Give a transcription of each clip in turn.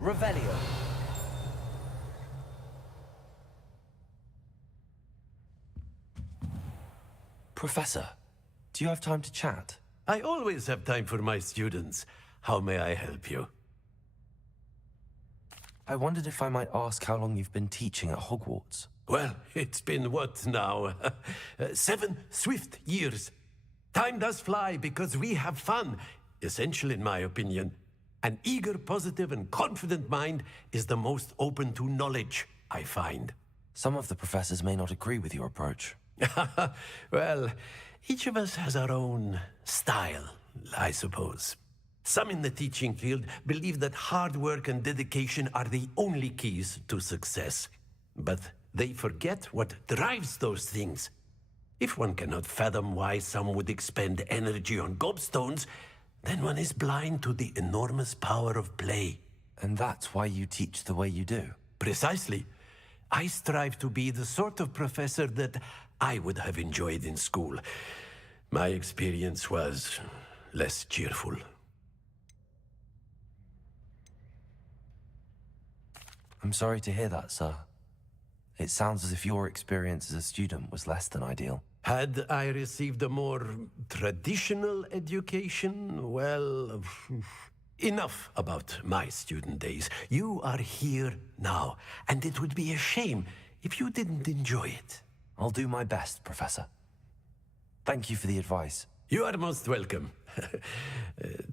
Revelio. Professor, do you have time to chat? I always have time for my students. How may I help you? I wondered if I might ask how long you've been teaching at Hogwarts. Well, it's been what now? 7 swift years. Time does fly because we have fun. Essential in my opinion. An eager, positive, and confident mind is the most open to knowledge, I find. Some of the professors may not agree with your approach. Well, each of us has our own style, I suppose. Some in the teaching field believe that hard work and dedication are the only keys to success. But they forget what drives those things. If one cannot fathom why some would expend energy on gobstones, then one is blind to the enormous power of play. And that's why you teach the way you do? Precisely. I strive to be the sort of professor that I would have enjoyed in school. My experience was less cheerful. I'm sorry to hear that, sir. It sounds as if your experience as a student was less than ideal. Had I received a more traditional education, well, enough about my student days. You are here now, and it would be a shame if you didn't enjoy it. I'll do my best, Professor. Thank you for the advice. You are most welcome.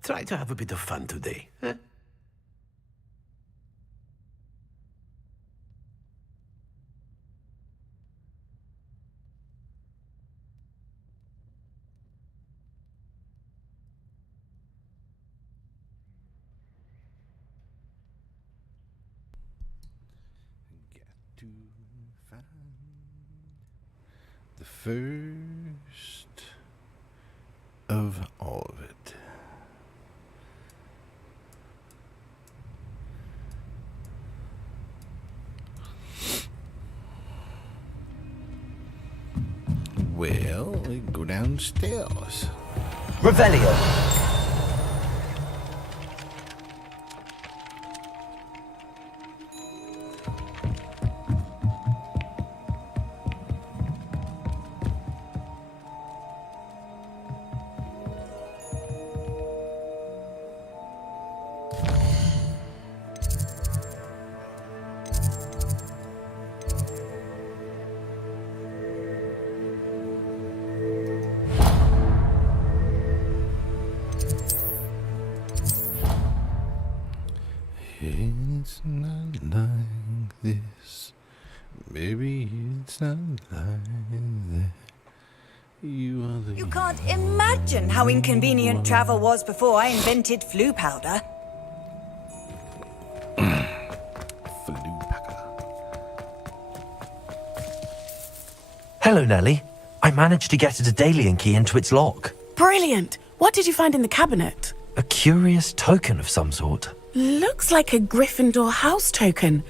Try to have a bit of fun today, huh? The first of all of it. Well, we go downstairs. Revelio. It's not like this. Baby, it's not like that. You can't imagine how inconvenient travel was before I invented flu powder. Flu packer. Hello, Nellie. I managed to get a Daedalian key into its lock. Brilliant! What did you find in the cabinet? A curious token of some sort. Looks like a Gryffindor house token.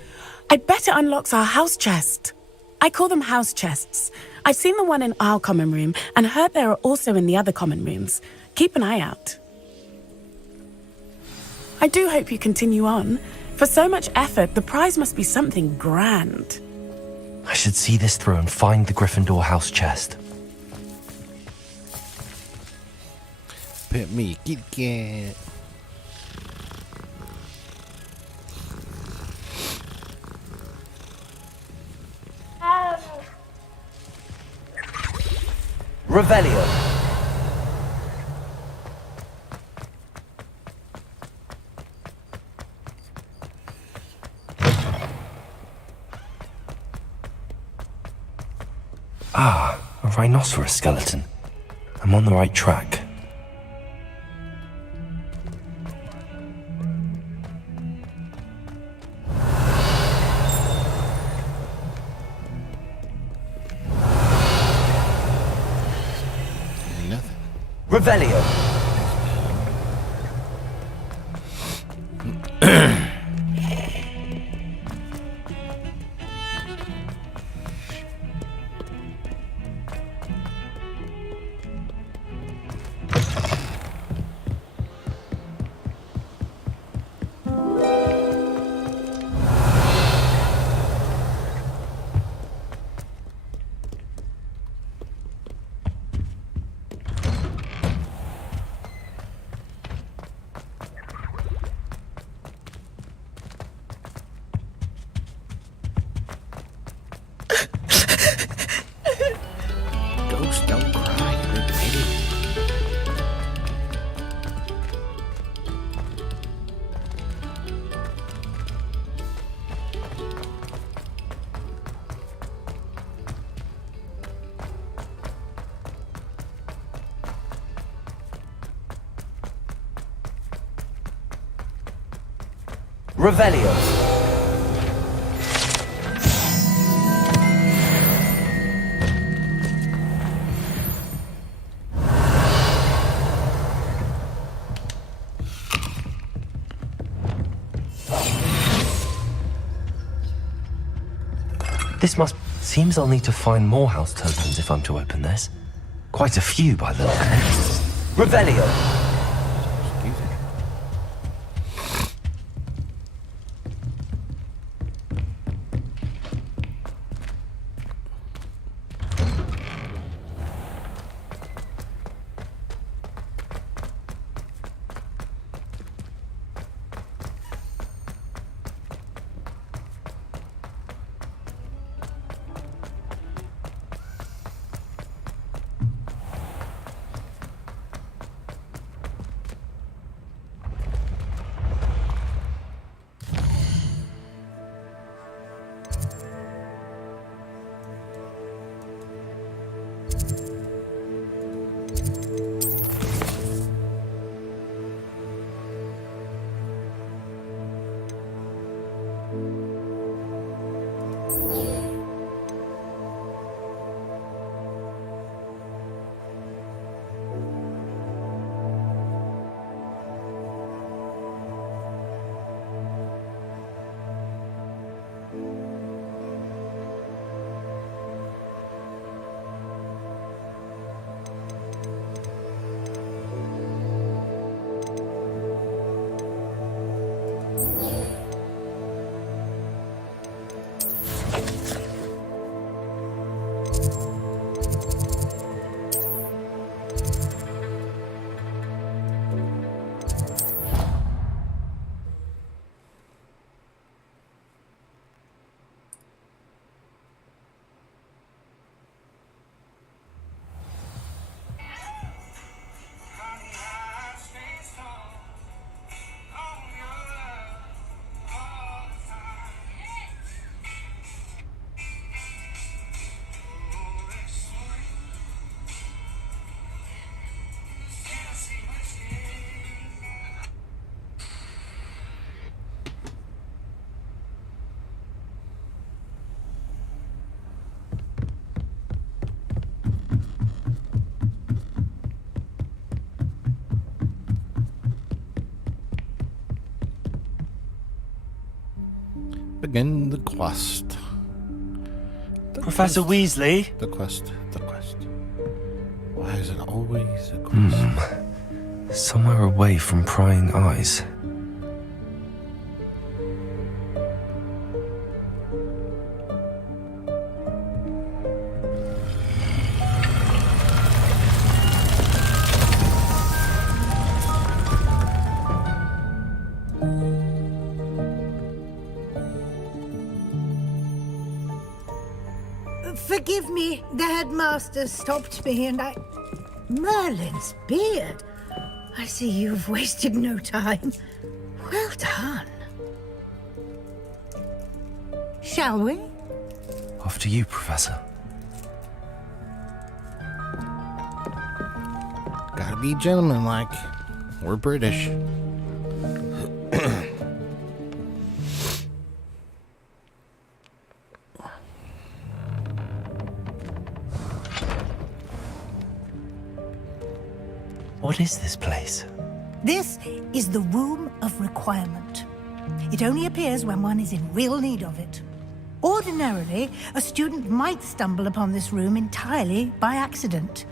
I bet it unlocks our house chest. I call them house chests. I've seen the one in our common room and heard there are also in the other common rooms. Keep an eye out. I do hope you continue on. For so much effort, the prize must be something grand. I should see this through and find the Gryffindor house chest. Pet me, kitty cat. Revelio. Ah, a rhinoceros skeleton. I'm on the right track. Nothing. Revelio. Ghost, don't cry, big baby. Revelio. This must... Seems I'll need to find more house tokens if I'm to open this. Quite a few by the look of it. Revelio. Begin the quest. Professor Weasley? The quest. Why is it always a quest? Somewhere away from prying eyes. Forgive me, the headmaster stopped me and I... Merlin's beard. I see you've wasted no time. Well done. Shall we? Off to you, Professor. Gotta be gentlemanlike. We're British. What is this place? This is the Room of Requirement. It only appears when one is in real need of it. Ordinarily, a student might stumble upon this room entirely by accident.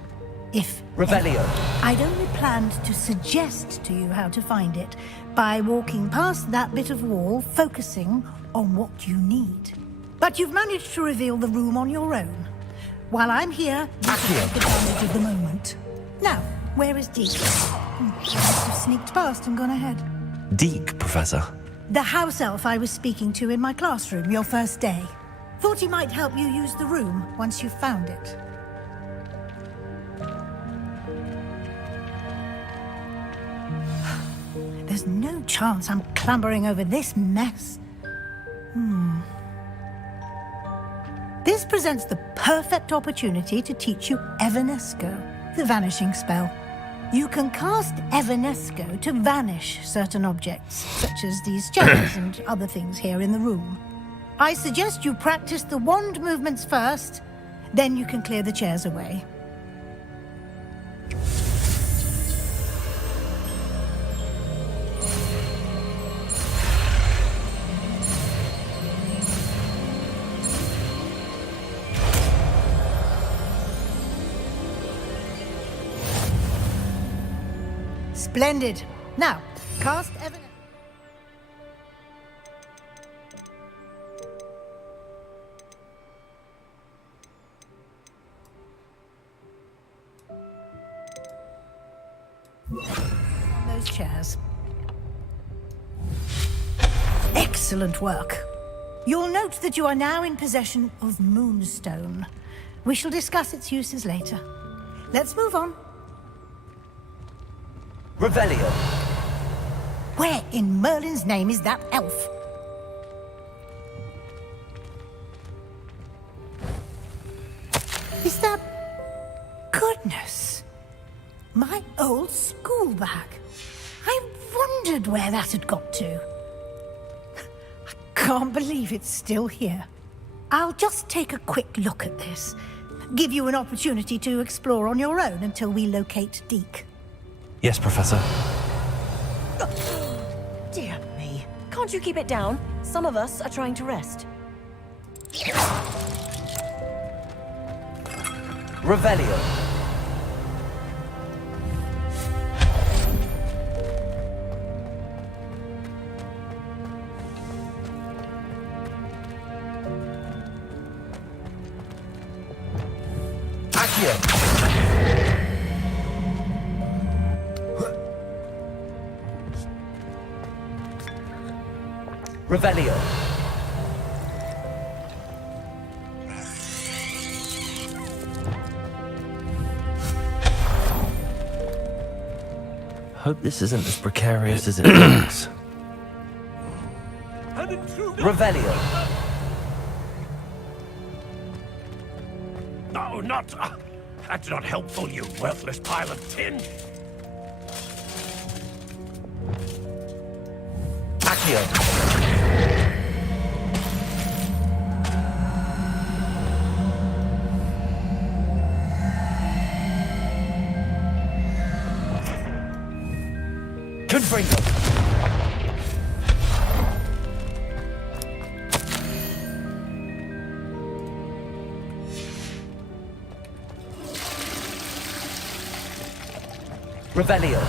If Revelio. I'd only planned to suggest to you how to find it by walking past that bit of wall, focusing on what you need. But you've managed to reveal the room on your own. While I'm here, you can take advantage of the moment. Now, where is Deke? You must have sneaked past and gone ahead. Deke, Professor. The house elf I was speaking to in my classroom your first day. Thought he might help you use the room once you found it. There's no chance I'm clambering over this mess. This presents the perfect opportunity to teach you Evanesco, the vanishing spell. You can cast Evanesco to vanish certain objects, such as these chairs and other things here in the room. I suggest you practice the wand movements first, then you can clear the chairs away. Splendid. Now, cast Evan. On those chairs. Excellent work. You'll note that you are now in possession of Moonstone. We shall discuss its uses later. Let's move on. Revelio. Where in Merlin's name is that elf? Is that... Goodness! My old school bag. I wondered where that had got to. I can't believe it's still here. I'll just take a quick look at this. Give you an opportunity to explore on your own until we locate Deke. Yes, Professor. Dear me. Can't you keep it down? Some of us are trying to rest. Revelio. Accio. Revelio. Hope this isn't as precarious as it looks. Revelio. No, not... that's not helpful, you worthless pile of tin. Accio. Confringo. Revelio.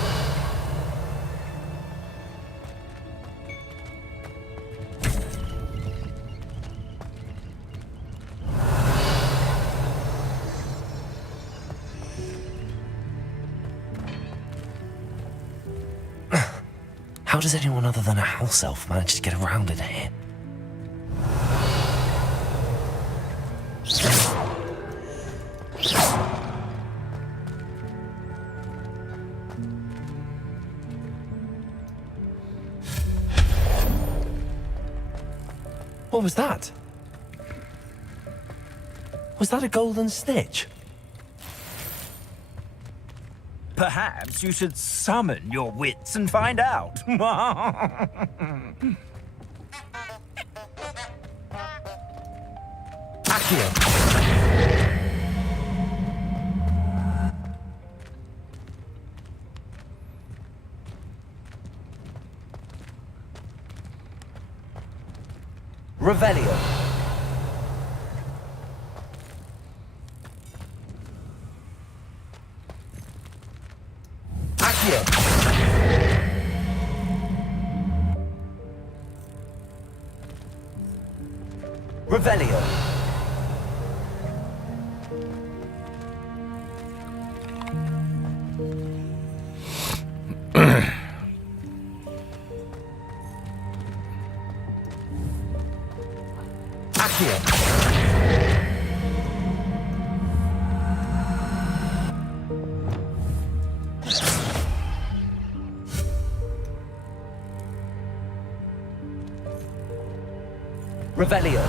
How does anyone other than a house elf manage to get around in here? What was that? Was that a golden snitch? Perhaps you should summon your wits and find out. Accio. Revelio. Accio. Revelio. Accio. Revelio.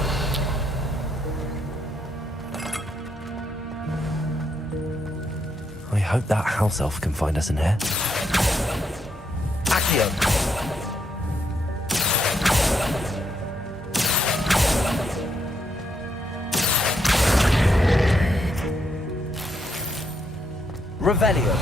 I hope that house elf can find us in here. Accio. Revelio.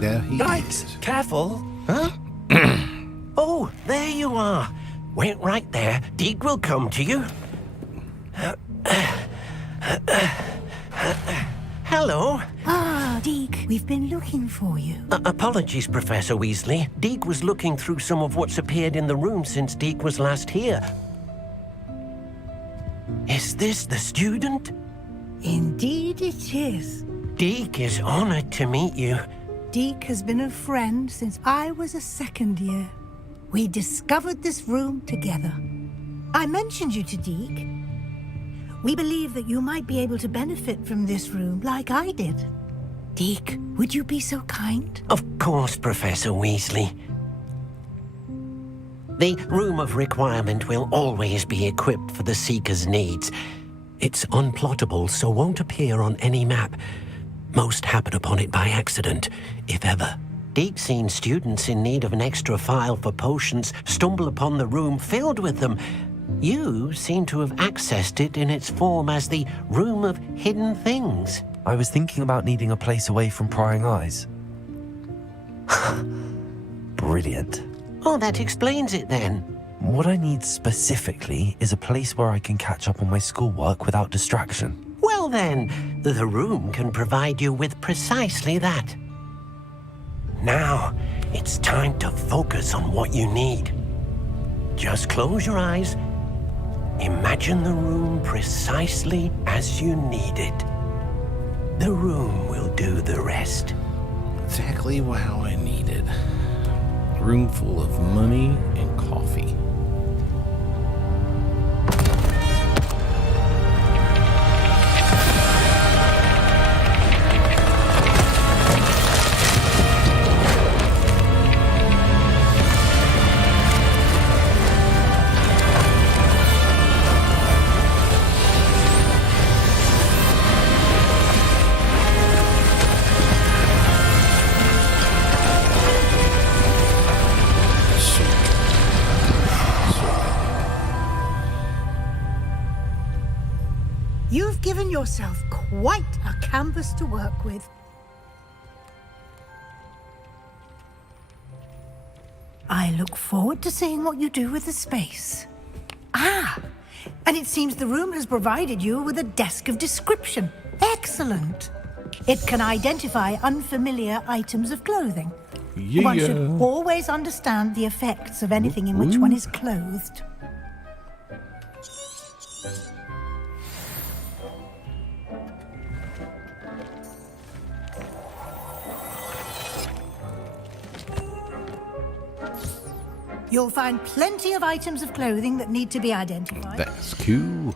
There he Yikes! is. Careful! Huh? Oh, there you are. Wait right there. Deek will come to you. Hello. Ah, Deke, we've been looking for you. Apologies, Professor Weasley. Deek was looking through some of what's appeared in the room since Deek was last here. Is this the student? Indeed it is. Deek is honored to meet you. Deke has been a friend since I was a second year. We discovered this room together. I mentioned you to Deke. We believe that you might be able to benefit from this room like I did. Deke, would you be so kind? Of course, Professor Weasley. The Room of Requirement will always be equipped for the Seeker's needs. It's unplottable, so won't appear on any map. Most happen upon it by accident, if ever. Deep seen students in need of an extra file for potions stumble upon the room filled with them. You seem to have accessed it in its form as the Room of Hidden Things. I was thinking about needing a place away from prying eyes. Brilliant. Oh, that explains it then. What I need specifically is a place where I can catch up on my schoolwork without distraction. Well then, the room can provide you with precisely that. Now, it's time to focus on what you need. Just close your eyes. Imagine the room precisely as you need it. The room will do the rest. Exactly how I needed. A room full of money and coffee. You've given yourself quite a canvas to work with. I look forward to seeing what you do with the space. Ah, and it seems the room has provided you with a desk of description. Excellent. It can identify unfamiliar items of clothing. One should always understand the effects of anything in which one is clothed. You'll find plenty of items of clothing that need to be identified. That's cool.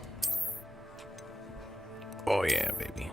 Oh yeah, baby.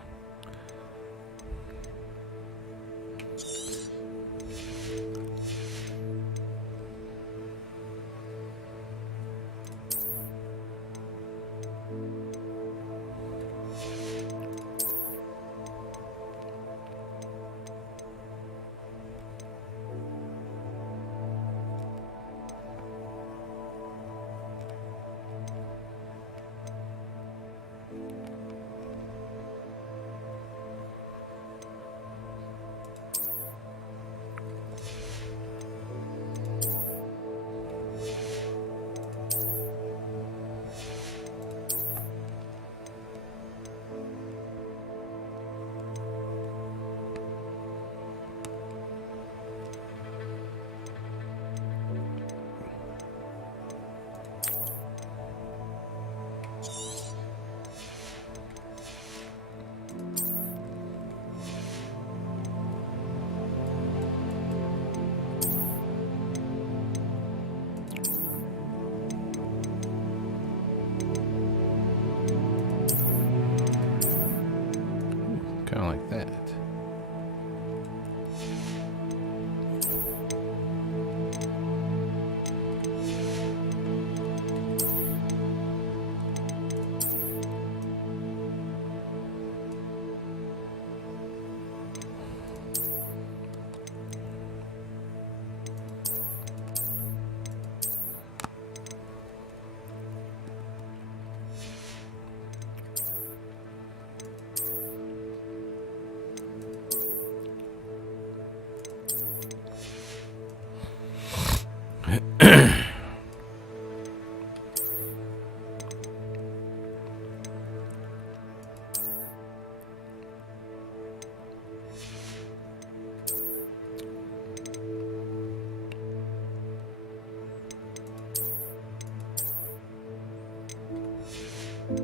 Kind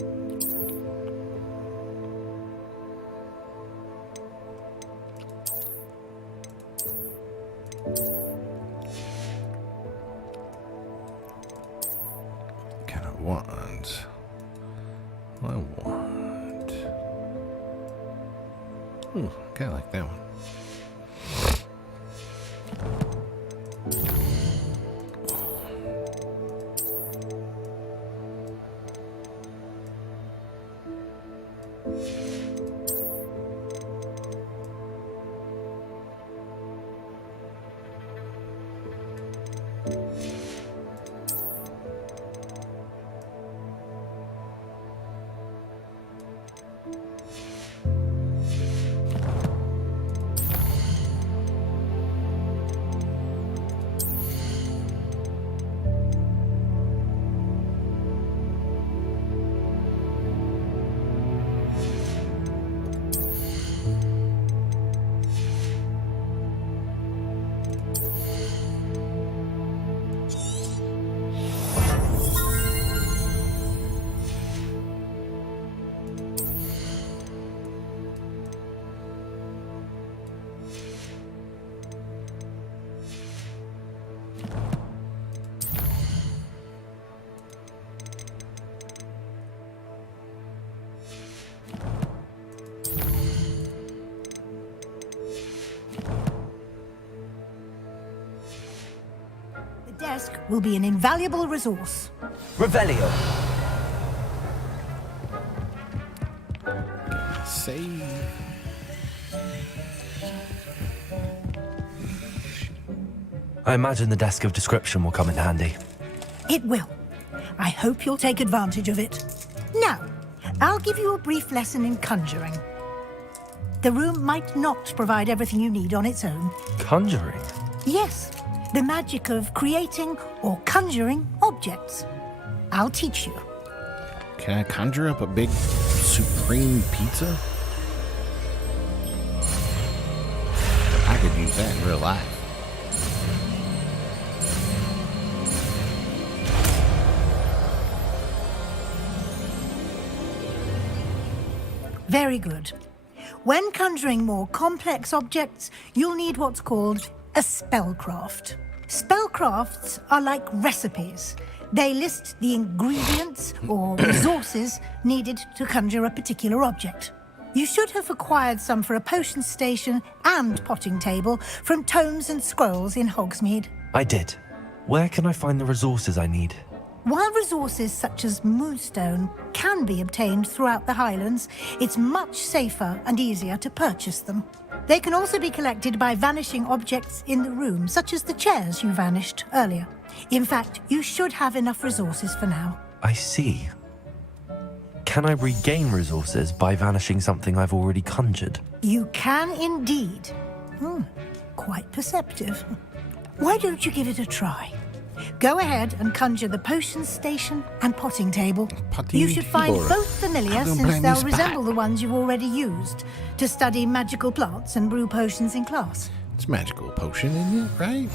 of want. I want. Ooh, kind of like that one. The desk will be an invaluable resource. Revelio. Save. I imagine the desk of description will come in handy. It will. I hope you'll take advantage of it. Now, I'll give you a brief lesson in conjuring. The room might not provide everything you need on its own. Conjuring? Yes, the magic of creating or conjuring objects. I'll teach you. Can I conjure up a big supreme pizza? I could use that in real life. Very good. When conjuring more complex objects, you'll need what's called a spellcraft. Spellcrafts are like recipes. They list the ingredients or resources needed to conjure a particular object. You should have acquired some for a potion station and potting table from tomes and scrolls in Hogsmeade. I did. Where can I find the resources I need? While resources such as moonstone can be obtained throughout the Highlands, it's much safer and easier to purchase them. They can also be collected by vanishing objects in the room, such as the chairs you vanished earlier. In fact, you should have enough resources for now. I see. Can I regain resources by vanishing something I've already conjured? You can indeed. Quite perceptive. Why don't you give it a try? Go ahead and conjure the potion station and potting table. You should find both familiar since they'll resemble the ones you've already used to study magical plants and brew potions in class. It's a magical potion, isn't it? Right?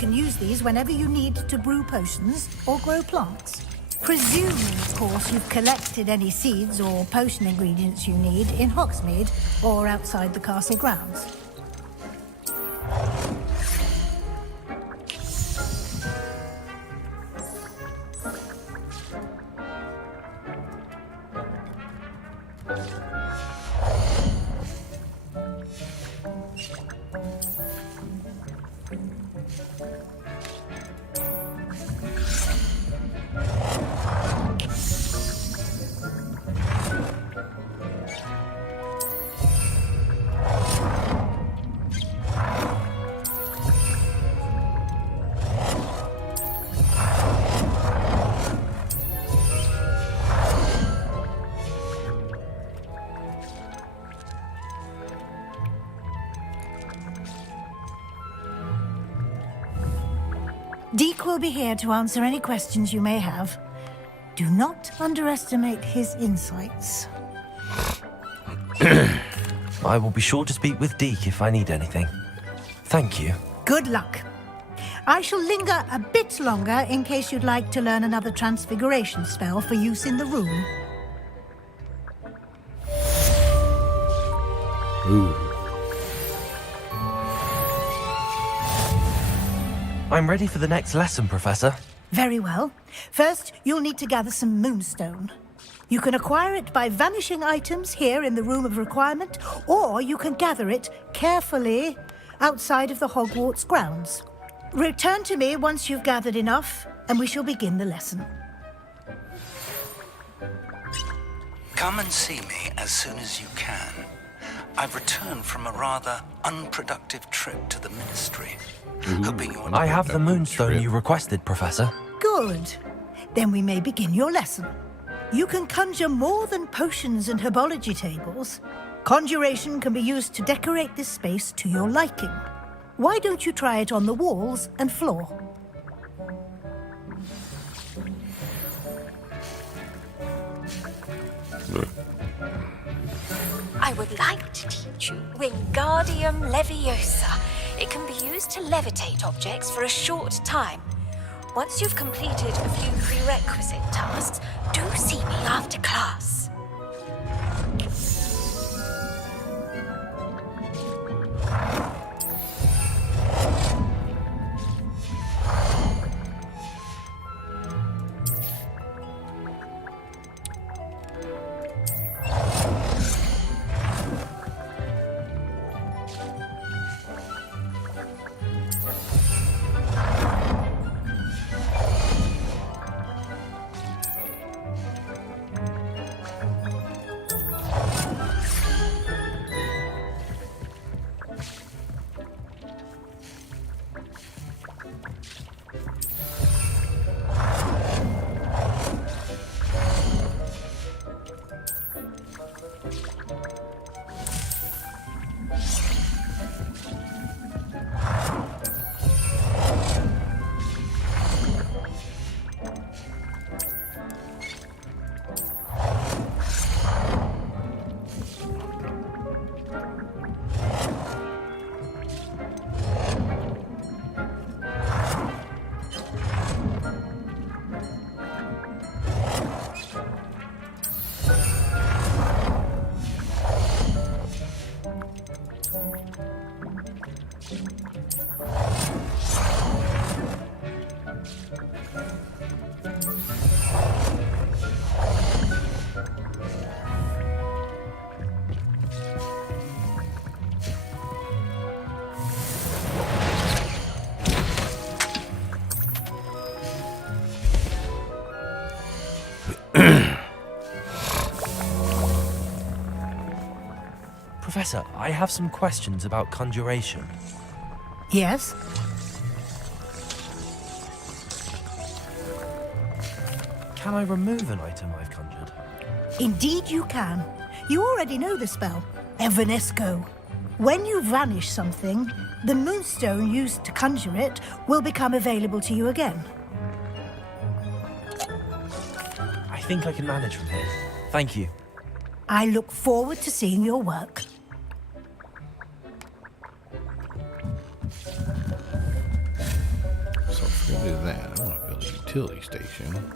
can use these whenever you need to brew potions or grow plants. Presuming, of course, you've collected any seeds or potion ingredients you need in Hogsmeade or outside the castle grounds. Deke will be here to answer any questions you may have. Do not underestimate his insights. I will be sure to speak with Deke if I need anything. Thank you. Good luck. I shall linger a bit longer in case you'd like to learn another transfiguration spell for use in the room. Ooh. I'm ready for the next lesson, Professor. Very well. First, you'll need to gather some moonstone. You can acquire it by vanishing items here in the Room of Requirement, or you can gather it carefully outside of the Hogwarts grounds. Return to me once you've gathered enough, and we shall begin the lesson. Come and see me as soon as you can. I've returned from a rather unproductive trip to the Ministry. Hoping you I have the moonstone you requested, Professor. Good. Then we may begin your lesson. You can conjure more than potions and herbology tables. Conjuration can be used to decorate this space to your liking. Why don't you try it on the walls and floor? I would like to teach you Wingardium Leviosa. It can be used to levitate objects for a short time. Once you've completed a few prerequisite tasks, do see me after class. Professor, I have some questions about conjuration. Yes? Can I remove an item I've conjured? Indeed you can. You already know the spell, Evanesco. When you vanish something, the moonstone used to conjure it will become available to you again. I think I can manage from here. Thank you. I look forward to seeing your work. utility station.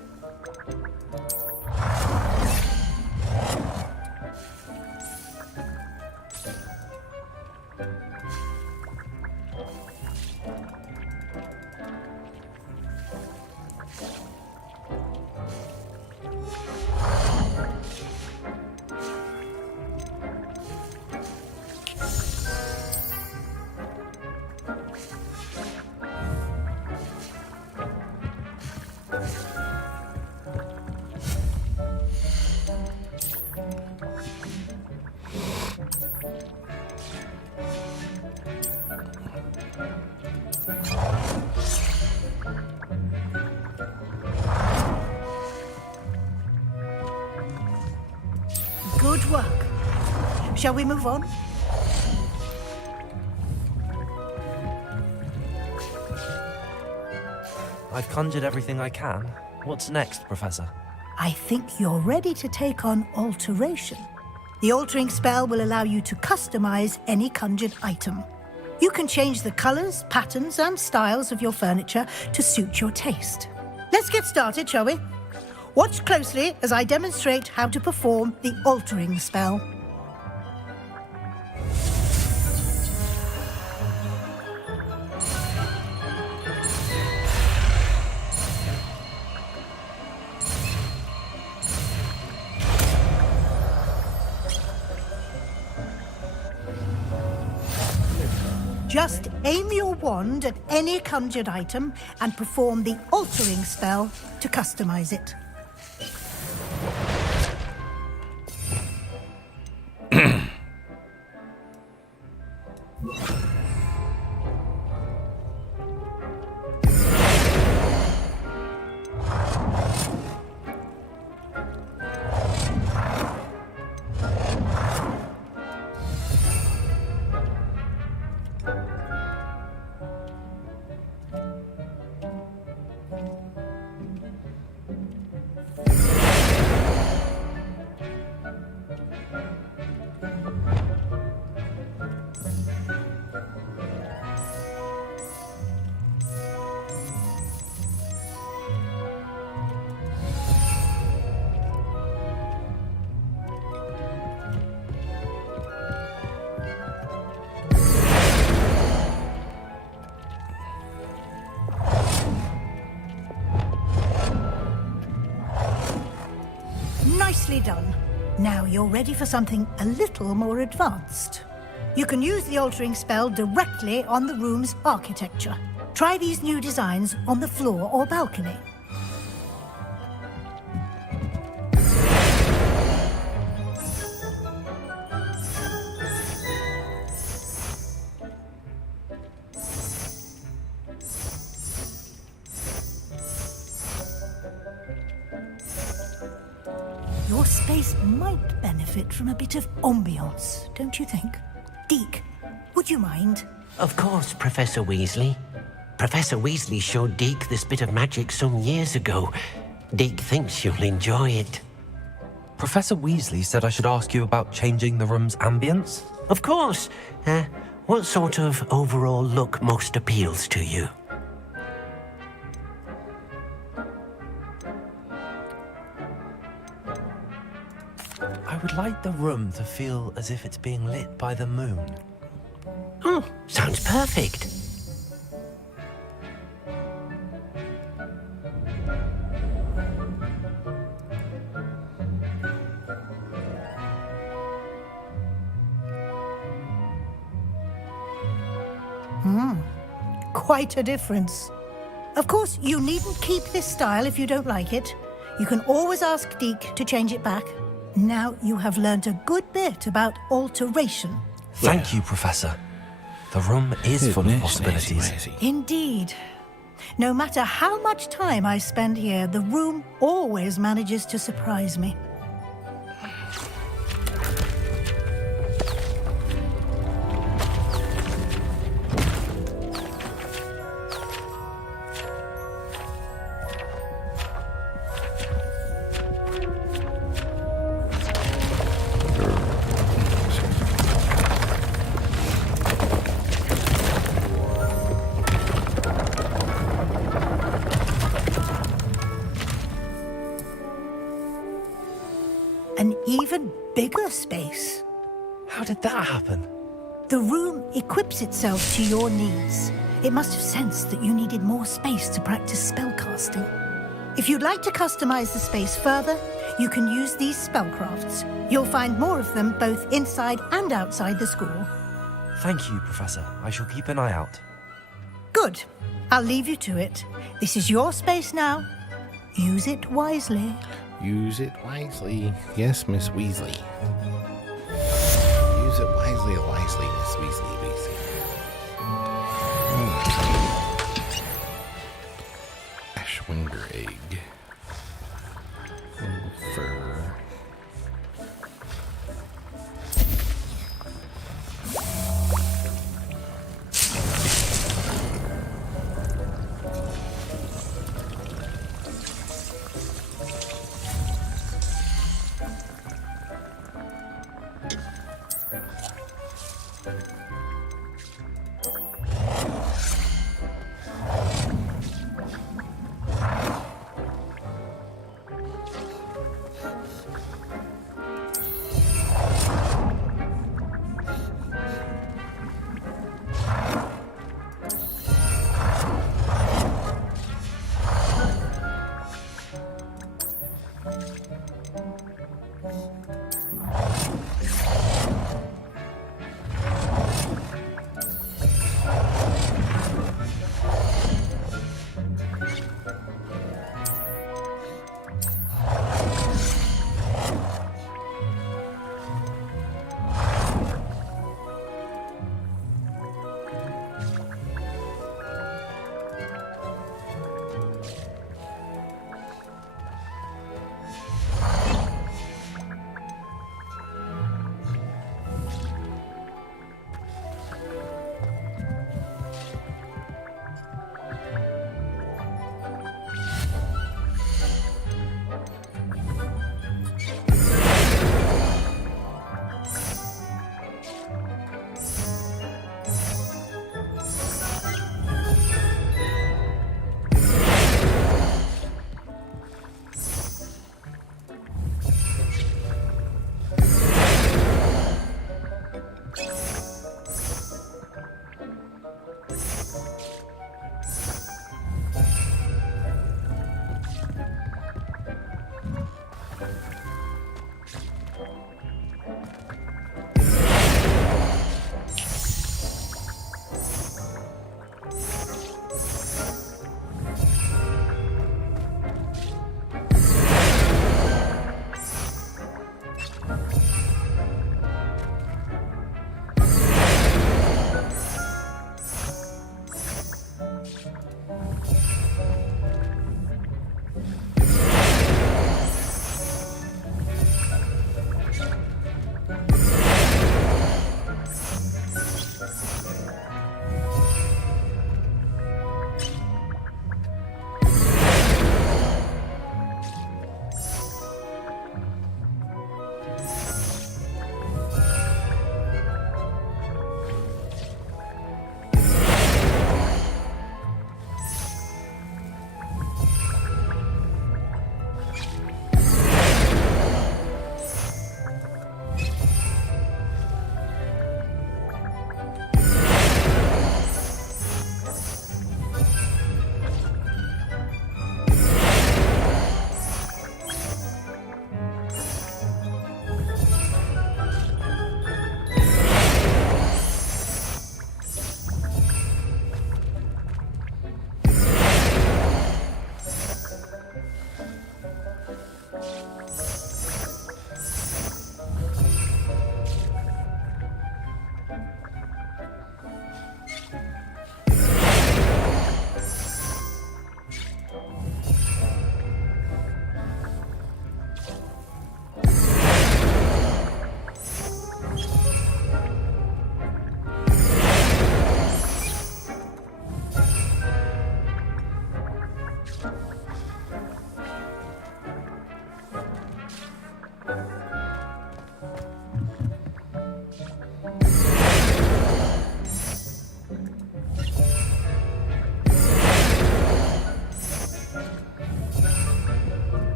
Good work. Shall we move on? I've conjured everything I can. What's next, Professor? I think you're ready to take on alteration. The altering spell will allow you to customize any conjured item. You can change the colors, patterns, and styles of your furniture to suit your taste. Let's get started, shall we? Watch closely as I demonstrate how to perform the altering spell. Just aim your wand at any conjured item and perform the altering spell to customize it. Nicely done. Now you're ready for something a little more advanced. You can use the altering spell directly on the room's architecture. Try these new designs on the floor or balcony. Your space might benefit from a bit of ambiance, don't you think? Deke, would you mind? Of course, Professor Weasley. Professor Weasley showed Deke this bit of magic some years ago. Deke thinks you'll enjoy it. Professor Weasley said I should ask you about changing the room's ambience? Of course. What sort of overall look most appeals to you? I would like the room to feel as if it's being lit by the moon. Oh, sounds perfect. Quite a difference. Of course, you needn't keep this style if you don't like it. You can always ask Deke to change it back. Now you have learned a good bit about alteration. Thank you, Professor. The room is full of possibilities. Indeed. No matter how much time I spend here, the room always manages to surprise me. an even bigger space. How did that happen? The room equips itself to your needs. It must have sensed that you needed more space to practice spellcasting. If you'd like to customize the space further, you can use these spellcrafts. You'll find more of them both inside and outside the school. Thank you, Professor. I shall keep an eye out. Good. I'll leave you to it. This is your space now. Use it wisely. Use it wisely. Yes, Miss Weasley. Use it wisely, Miss Weasley. Ashwinder egg. Fur.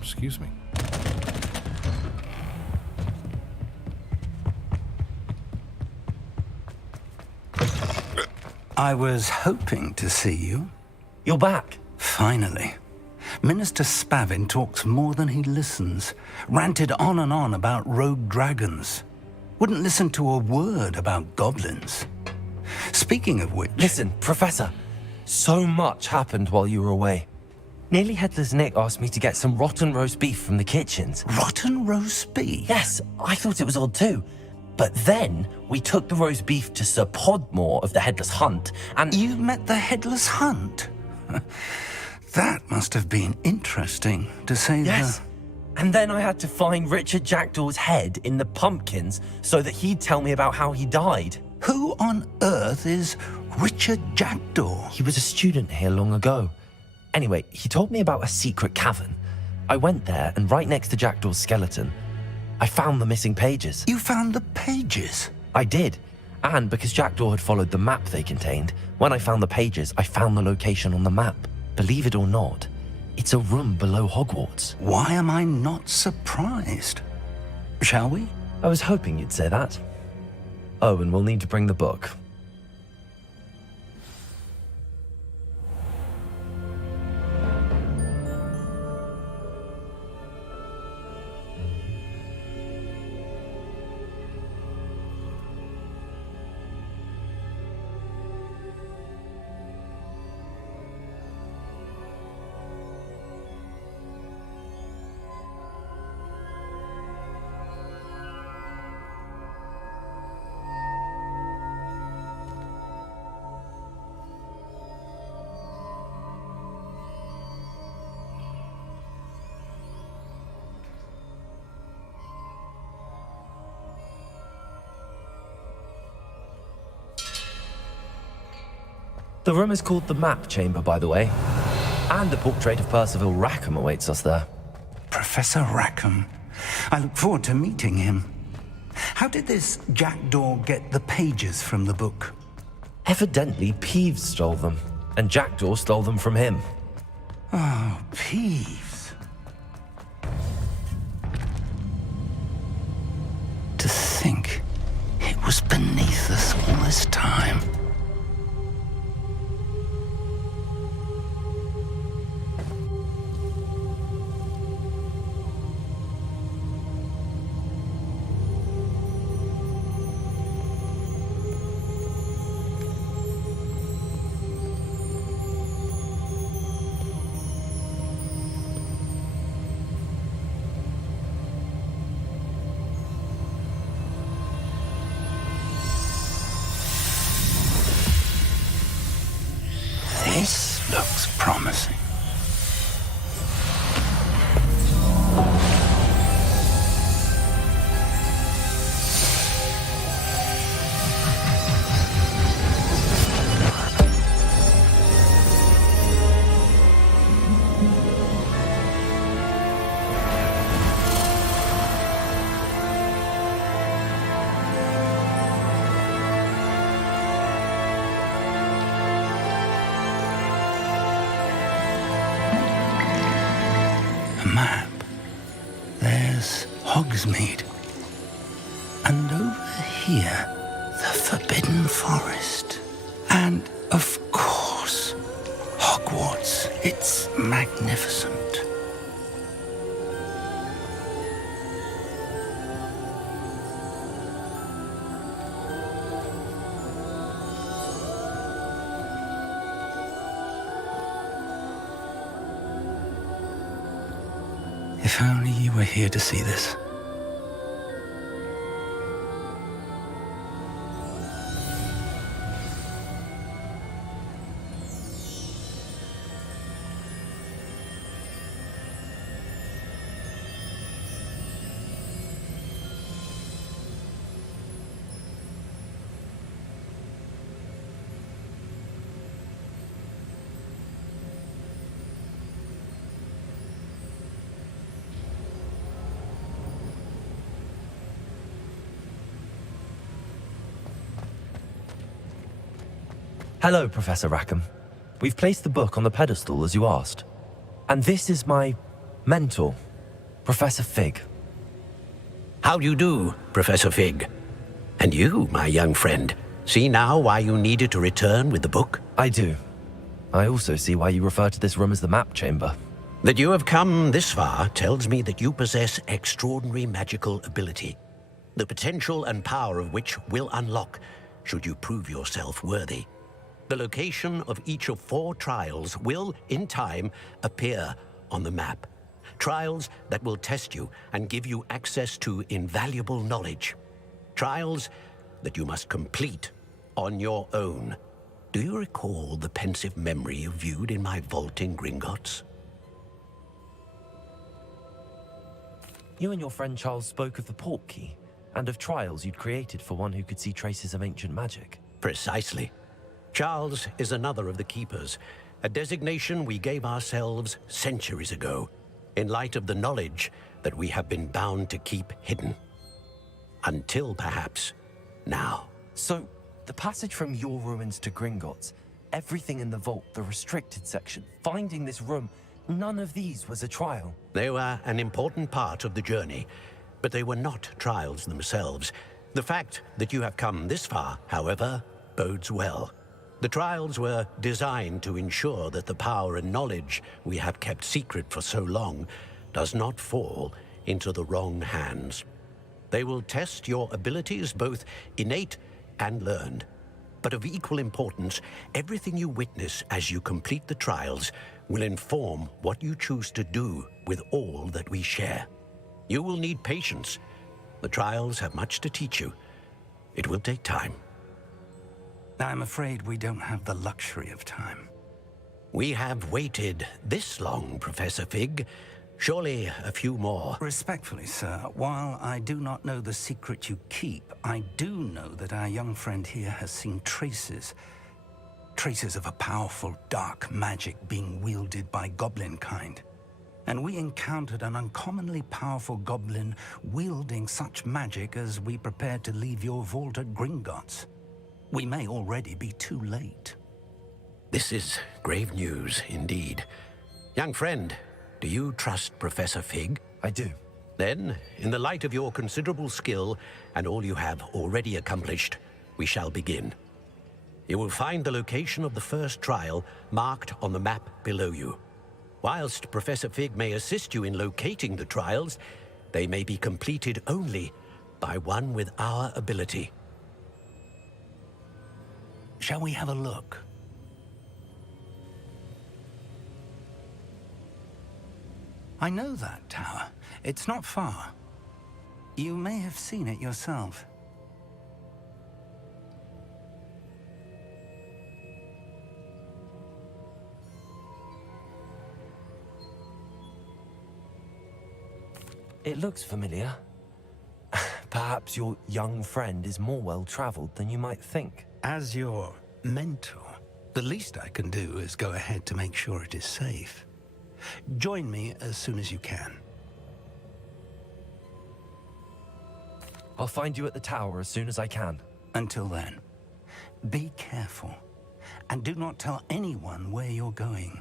Excuse me. I was hoping to see you. You're back. Finally. Minister Spavin talks more than he listens. Ranted on and on about rogue dragons. Wouldn't listen to a word about goblins. Speaking of which... Listen, Professor. So much happened while you were away. Nearly Headless Nick asked me to get some rotten roast beef from the kitchens. Rotten roast beef? Yes, I thought it was odd too. But then we took the roast beef to Sir Podmore of the Headless Hunt, and... You met the Headless Hunt? That must have been interesting, to say Yes. And then I had to find Richard Jackdaw's head in the pumpkins so that he'd tell me about how he died. Who on earth is Richard Jackdaw? He was a student here long ago. Anyway, he told me about a secret cavern. I went there, and right next to Jackdaw's skeleton, I found the missing pages. You found the pages? I did. And because Jackdaw had followed the map they contained, when I found the pages, I found the location on the map. Believe it or not, it's a room below Hogwarts. Why am I not surprised? Shall we? I was hoping you'd say that. Oh, and we'll need to bring the book. The room is called the Map Chamber, by the way. And the portrait of Percival Rackham awaits us there. Professor Rackham. I look forward to meeting him. How did this Jackdaw get the pages from the book? Evidently, Peeves stole them, and Jackdaw stole them from him. Oh, Peeves. To think it was beneath us all this time. map, there's Hogsmeade. And over here, the Forbidden Forest. And, of course, Hogwarts. It's magnificent. If only you were here to see this. Hello, Professor Rackham. We've placed the book on the pedestal as you asked. And this is my mentor, Professor Fig. How do you do, Professor Fig? And you, my young friend, see now why you needed to return with the book? I do. I also see why you refer to this room as the map chamber. That you have come this far tells me that you possess extraordinary magical ability, the potential and power of which will unlock should you prove yourself worthy. The location of each of 4 trials will, in time, appear on the map. Trials that will test you and give you access to invaluable knowledge. Trials that you must complete on your own. Do you recall the pensive memory you viewed in my vault in Gringotts? You and your friend Charles spoke of the portkey and of trials you'd created for one who could see traces of ancient magic. Precisely. Charles is another of the Keepers, a designation we gave ourselves centuries ago, in light of the knowledge that we have been bound to keep hidden. Until perhaps now. So, the passage from your ruins to Gringotts, everything in the vault, the restricted section, finding this room, none of these was a trial. They were an important part of the journey, but they were not trials themselves. The fact that you have come this far, however, bodes well. The trials were designed to ensure that the power and knowledge we have kept secret for so long does not fall into the wrong hands. They will test your abilities, both innate and learned. But of equal importance, everything you witness as you complete the trials will inform what you choose to do with all that we share. You will need patience. The trials have much to teach you. It will take time. I'm afraid we don't have the luxury of time. We have waited this long, Professor Fig. Surely a few more. Respectfully, sir, while I do not know the secret you keep, I do know that our young friend here has seen traces of a powerful dark magic being wielded by goblin kind. And we encountered an uncommonly powerful goblin wielding such magic as we prepared to leave your vault at Gringotts. We may already be too late. This is grave news indeed. Young friend, do you trust Professor Fig? I do. Then, in the light of your considerable skill and all you have already accomplished, we shall begin. You will find the location of the first trial marked on the map below you. Whilst Professor Fig may assist you in locating the trials, they may be completed only by one with our ability. Shall we have a look? I know that tower. It's not far. You may have seen it yourself. It looks familiar. Perhaps your young friend is more well-traveled than you might think. As your mentor, the least I can do is go ahead to make sure it is safe. Join me as soon as you can. I'll find you at the tower as soon as I can. Until then, be careful, and do not tell anyone where you're going.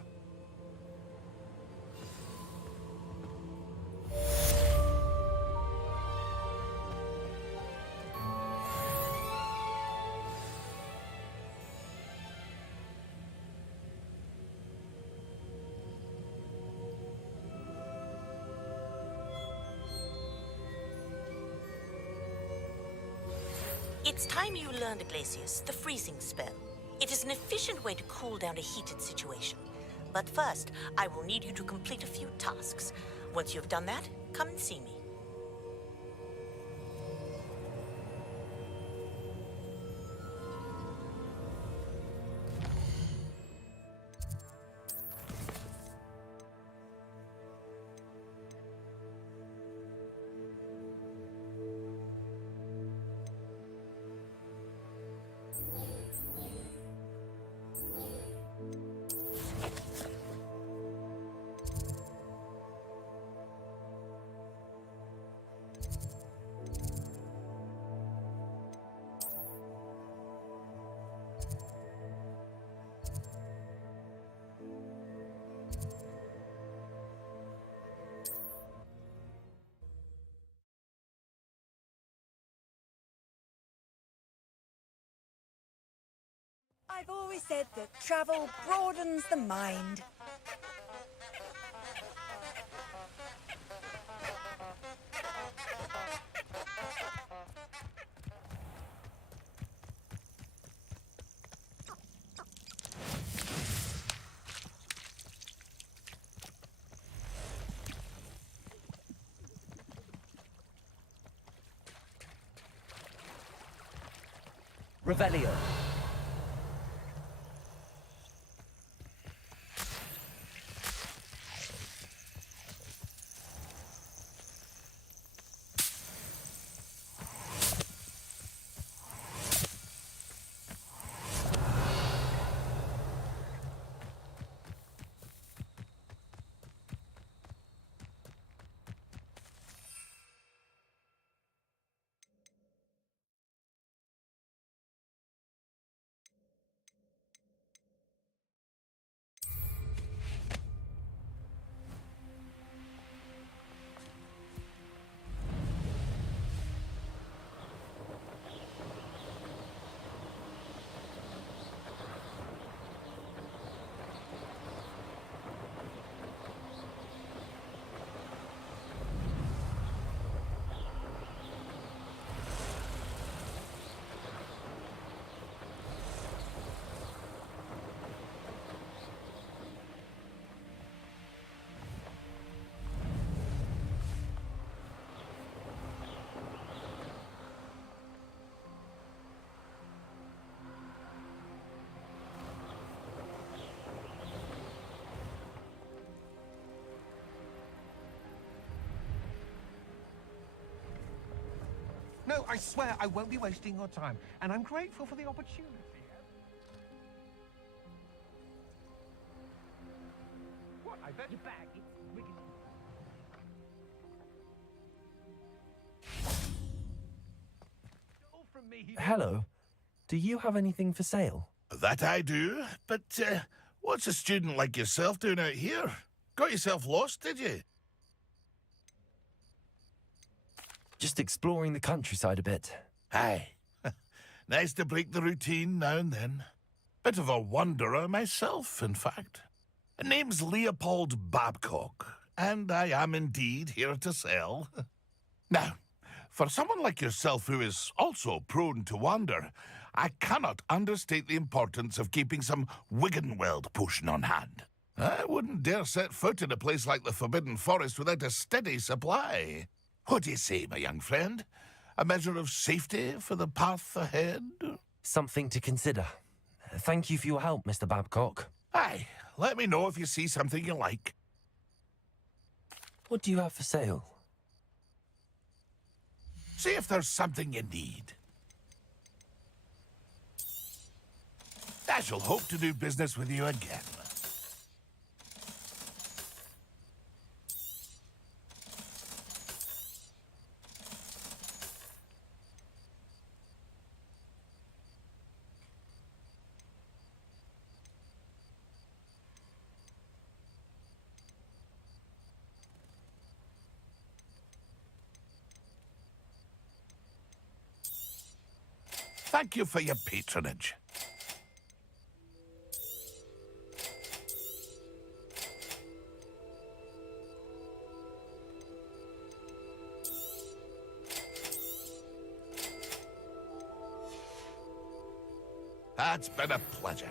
It's time you learned, Glacius, the freezing spell. It is an efficient way to cool down a heated situation. But first, I will need you to complete a few tasks. Once you've done that, come and see me. I've always said that travel broadens the mind. Revelio. No, I swear I won't be wasting your time, and I'm grateful for the opportunity. What? I bet your bag. It's wicked. Stole from me. Hello. Do you have anything for sale? That I do, but what's a student like yourself doing out here? Got yourself lost, did you? Just exploring the countryside a bit. Aye. Nice to break the routine now and then. Bit of a wanderer myself, in fact. Name's Leopold Babcock, and I am indeed here to sell. Now, for someone like yourself who is also prone to wander, I cannot understate the importance of keeping some Wiggenweld potion on hand. I wouldn't dare set foot in a place like the Forbidden Forest without a steady supply. What do you say, my young friend? A measure of safety for the path ahead? Something to consider. Thank you for your help, Mr. Babcock. Aye, let me know if you see something you like. What do you have for sale? See if there's something you need. I shall hope to do business with you again. Thank you for your patronage. It's been a pleasure.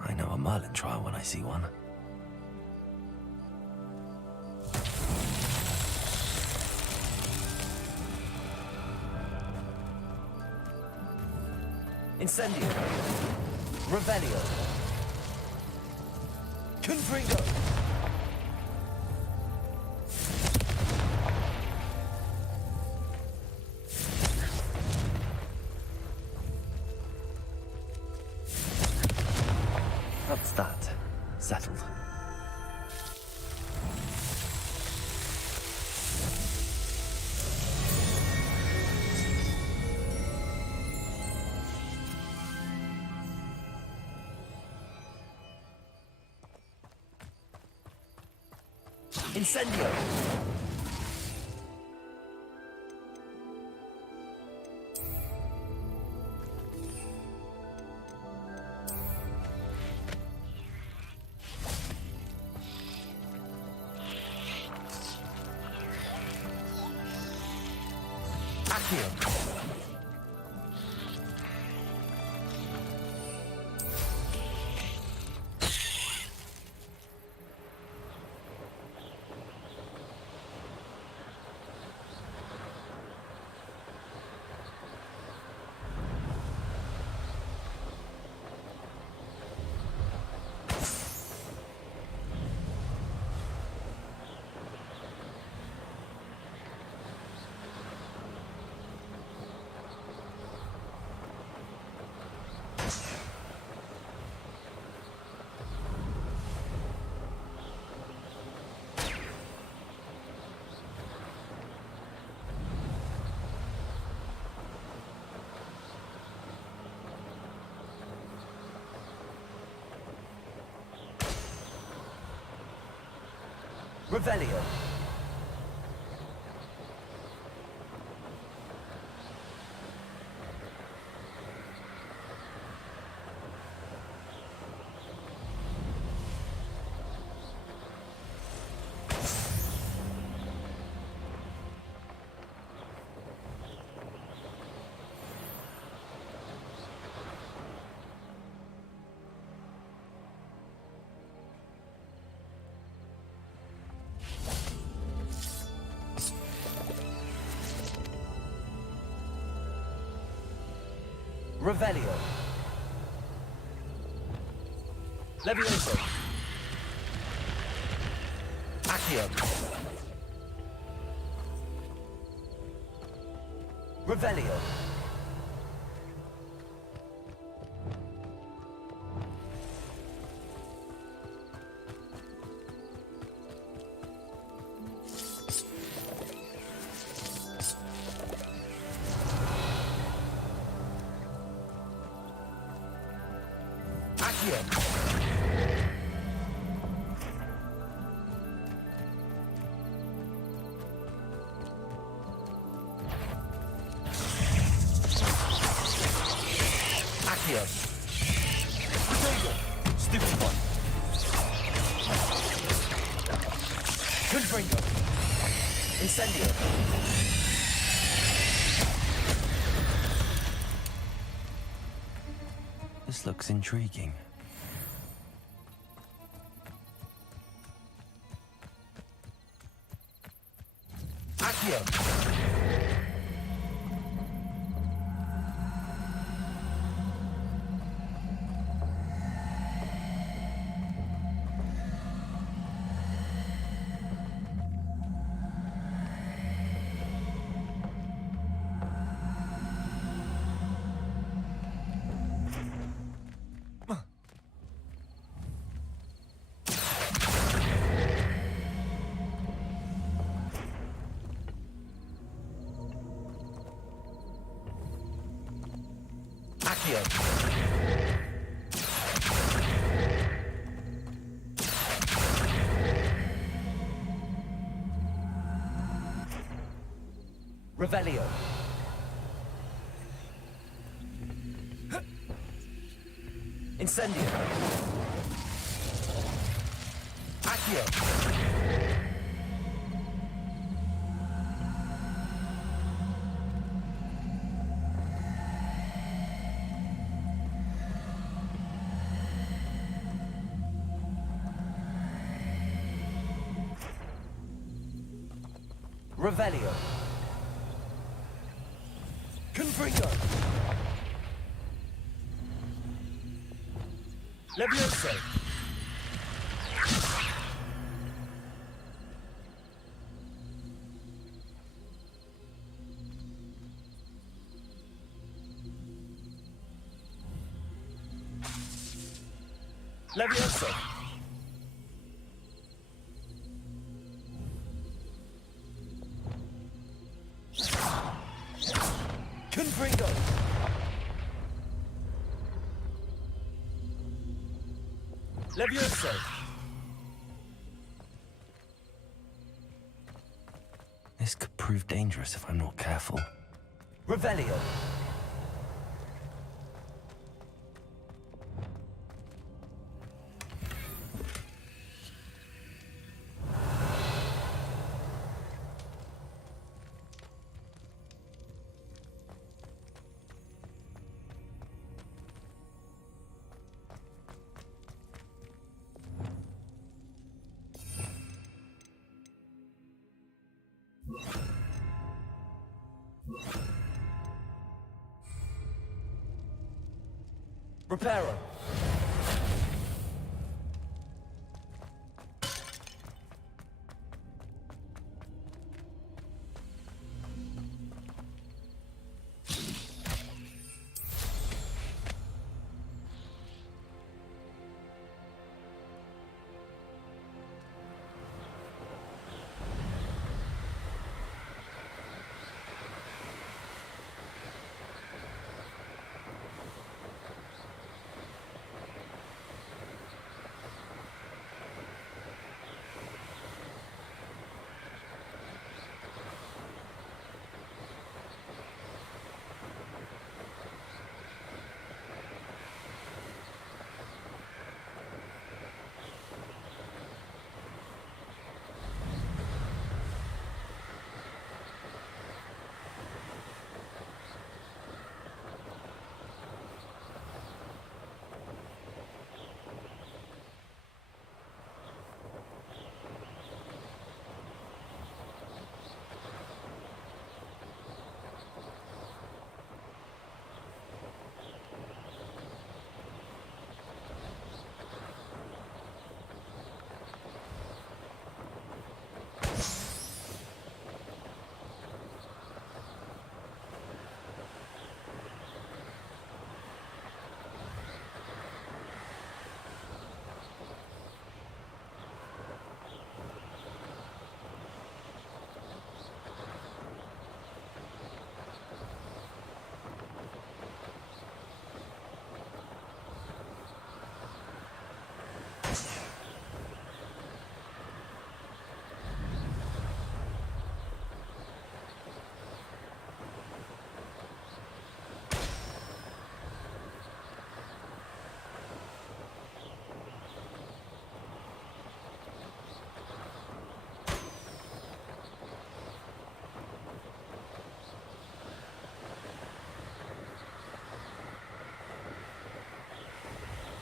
I know a Merlin trial when I see one. Incendio. Revelio. Confringo. That's that. Settled. Incendio! Accio! Revelio. Revelio. Levioso. Accio. Revelio. Accio. Stupid one. Confringo. Incendio. This looks intriguing. Accio. Accio. Revelio. Incendio. Levio! Revelio. Confringo. Levioso. Levioso. Confringo. Levioso. This could prove dangerous if I'm not careful. Revelio. Reparo.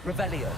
Revelio.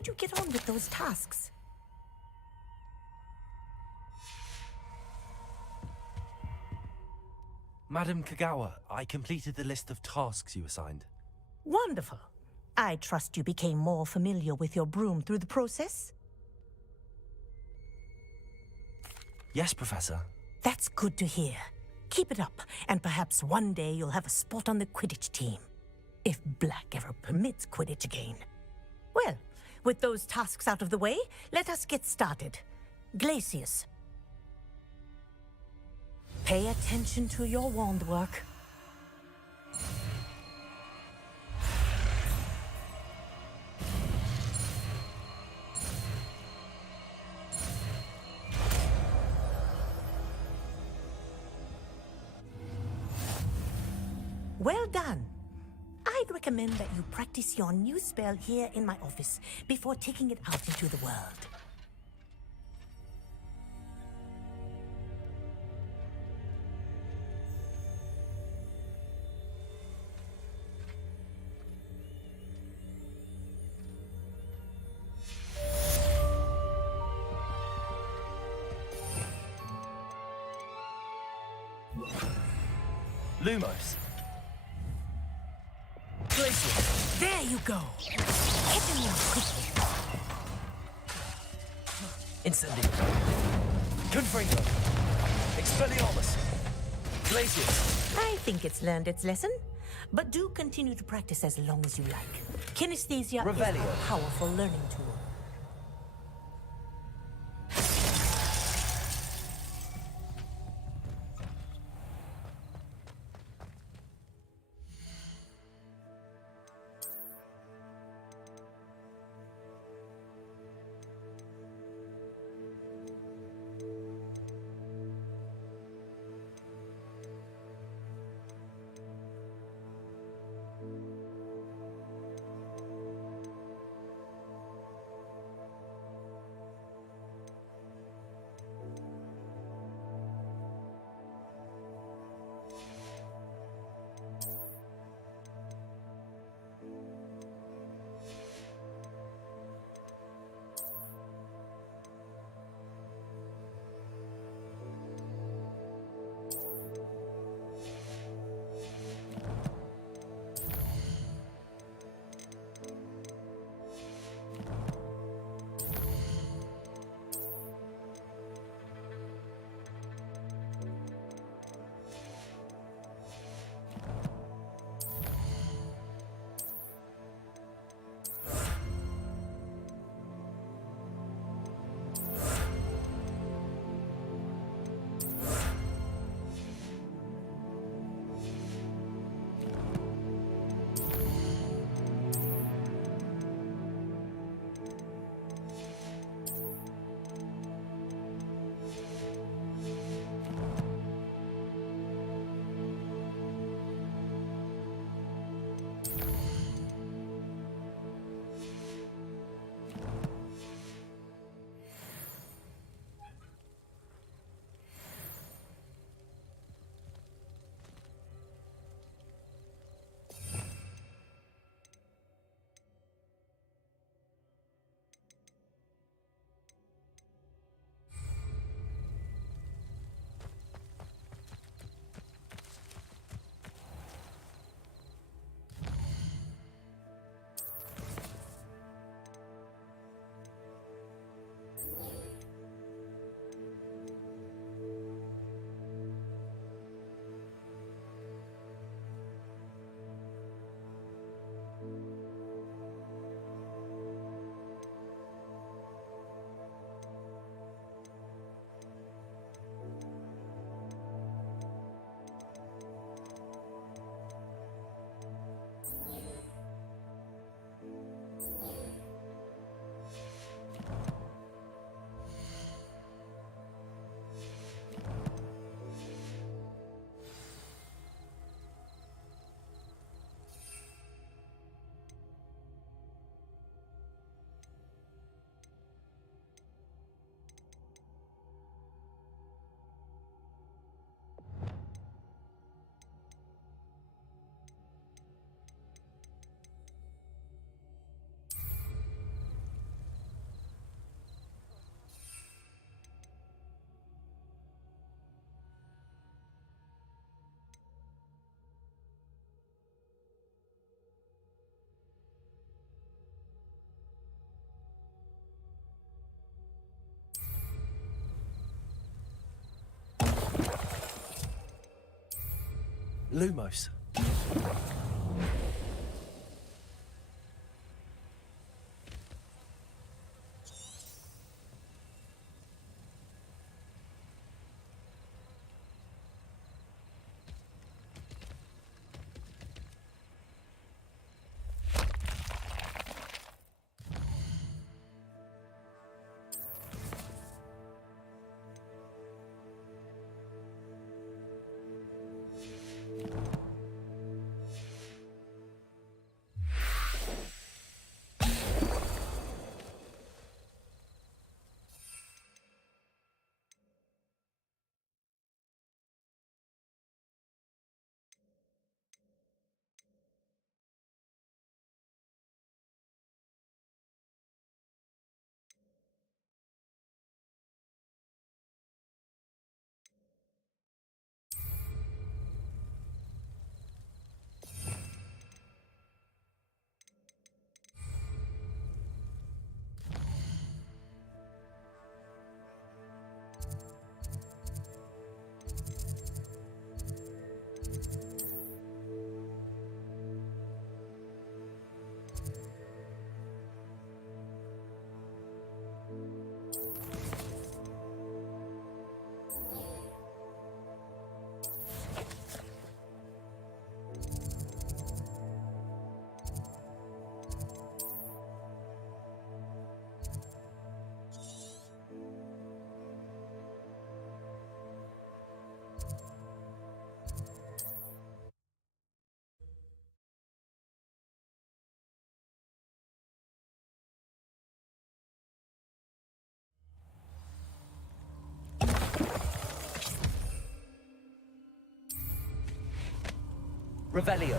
did you get on with those tasks? Madam Kagawa, I completed the list of tasks you assigned. Wonderful. I trust you became more familiar with your broom through the process? Yes, Professor. That's good to hear. Keep it up, and perhaps one day you'll have a spot on the Quidditch team. If Black ever permits Quidditch again. Well, with those tasks out of the way, let us get started. Glacius. Pay attention to your wand work. Well done. I'd recommend that you practice your new spell here in my office before taking it out into the world. Lumos. There you go. Hit him more quickly. Incendio. Confringo. Expelliarmus. Glacius. I think it's learned its lesson, but do continue to practice as long as you like. Kinesthesia is a powerful learning tool. Lumos. Revelio.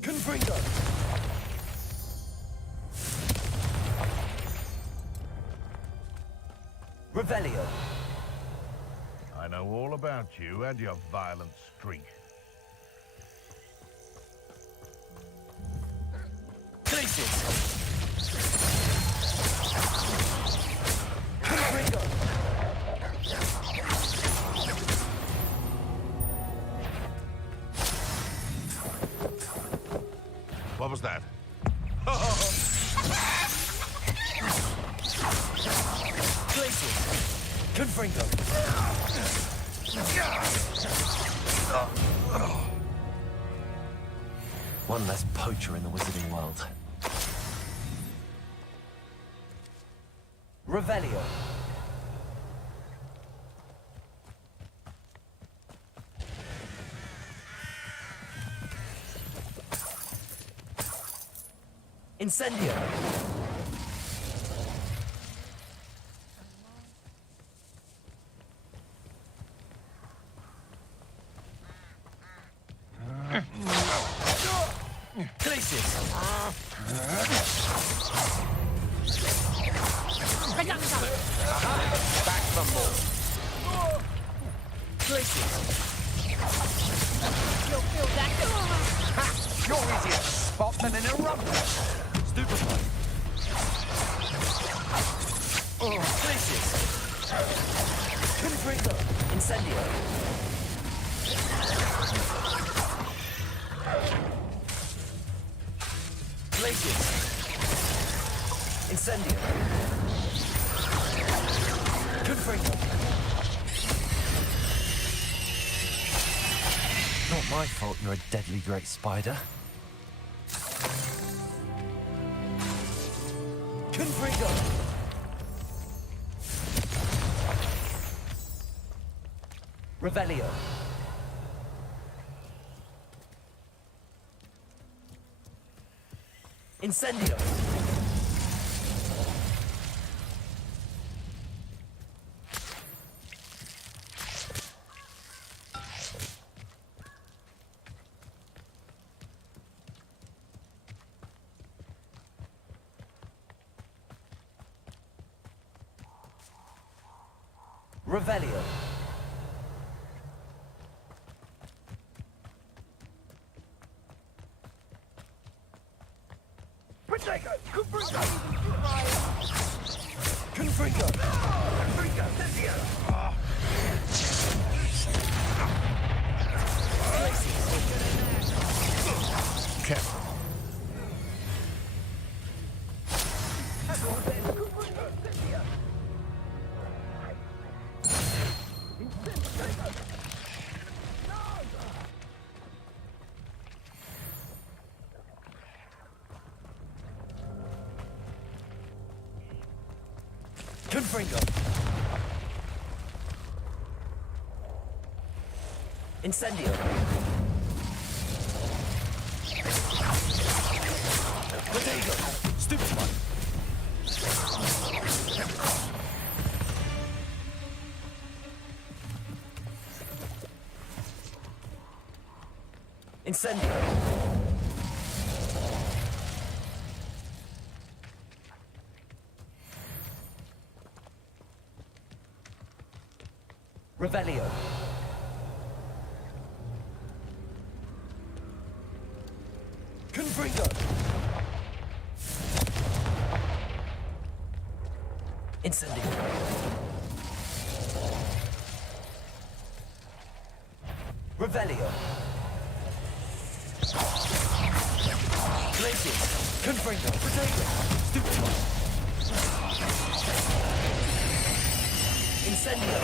Confringo! Revelio. I know all about you and your violent streak. Places! Confringo! What was that? Places! Confringo! One less poacher in the wizarding world. Revelio. Incendio. Glacius. Back some more. Glacius. You'll feel that. Ha! You're easier to spot than an eruptor. Stupefy. Glacius. Confringo. Incendio. Glacius. Incendio. Confringo. Not my fault you're a deadly great spider. Confringo! Revelio. Incendio. Revelio. Protego! Confringo! Confringo! Confringo! Incendio! Careful. Confringo. Incendio. Protego. Stupefy. Incendio. Revelio. Confringo. Incendio. Revelio. Glacius. Confringo. Protego. Stupefy. Incendio.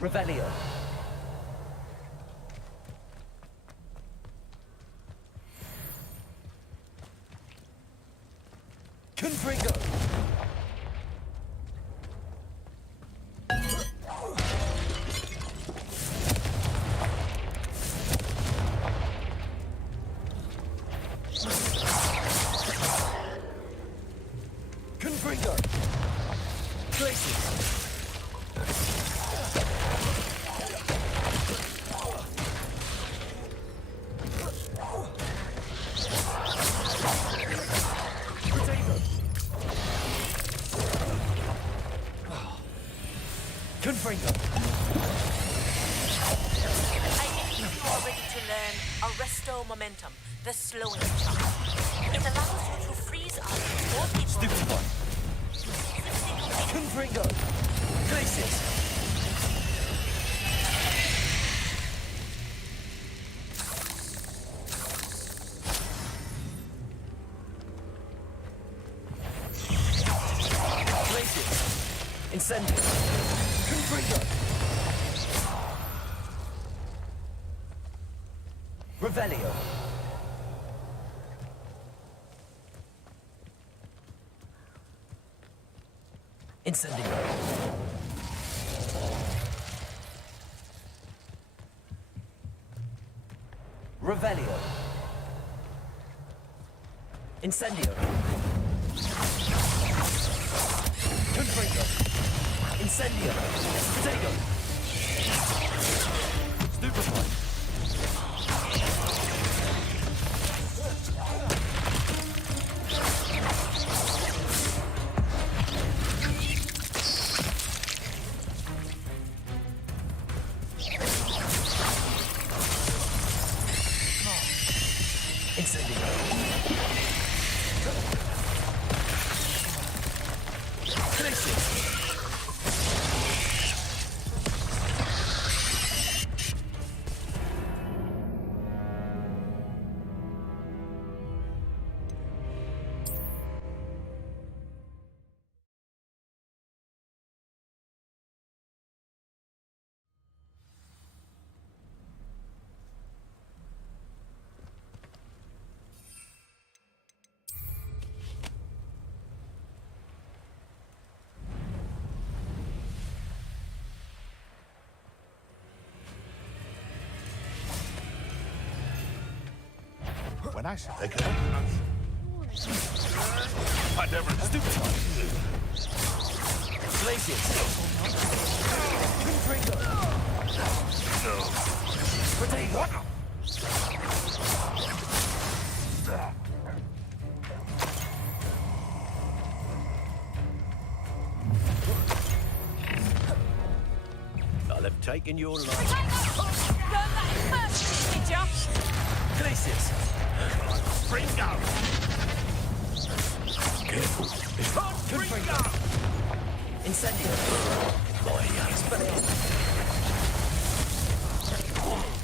Revelio. Confringo. Confringo. Glacius. Confringo. I believe you are ready to learn Arresto Momentum, the slowing charm. It allows you to freeze up more people. Stupefy. Confringo. Glacius. Incendio. Confringo. Revelio. Incendio. Revelio. Incendio. Confringo. Incendio. Protego. Stupefy. Incendio. Glacius. nice. Take it. I never stupid. Places. Potato. What? I'll have taken your life. Learn that in first, did ya? Places. Bringo! Careful. Confringo. Incendio.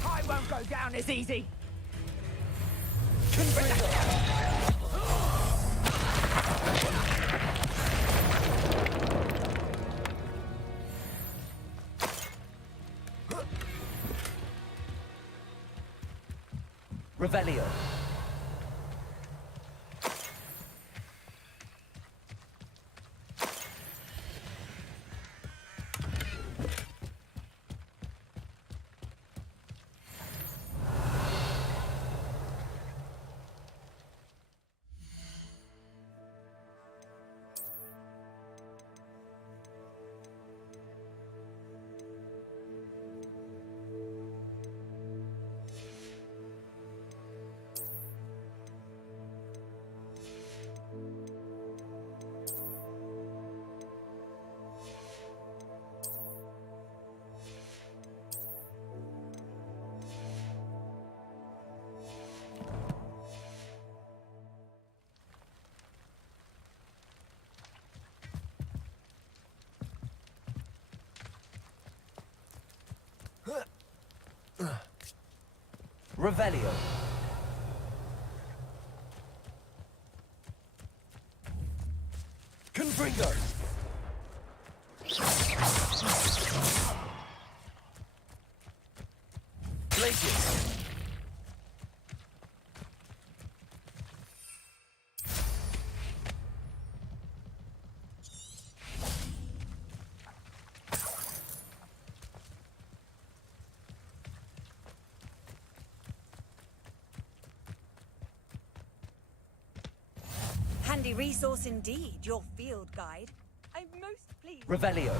I won't go down as easy. Revelio. Revelio. Confringo. Glacius. Handy resource indeed, your field guide. I'm most pleased. Revelio.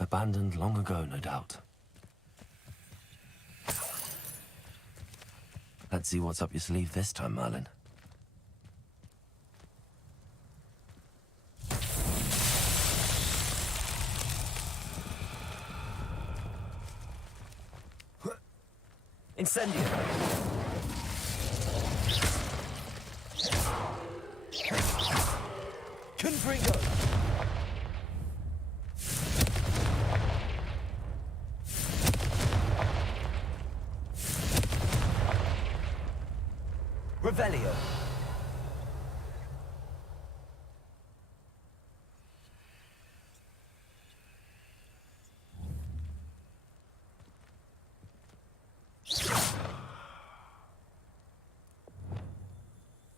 Abandoned long ago, no doubt. Let's see what's up your sleeve this time, Merlin. Incendio. Confringo. Revelio.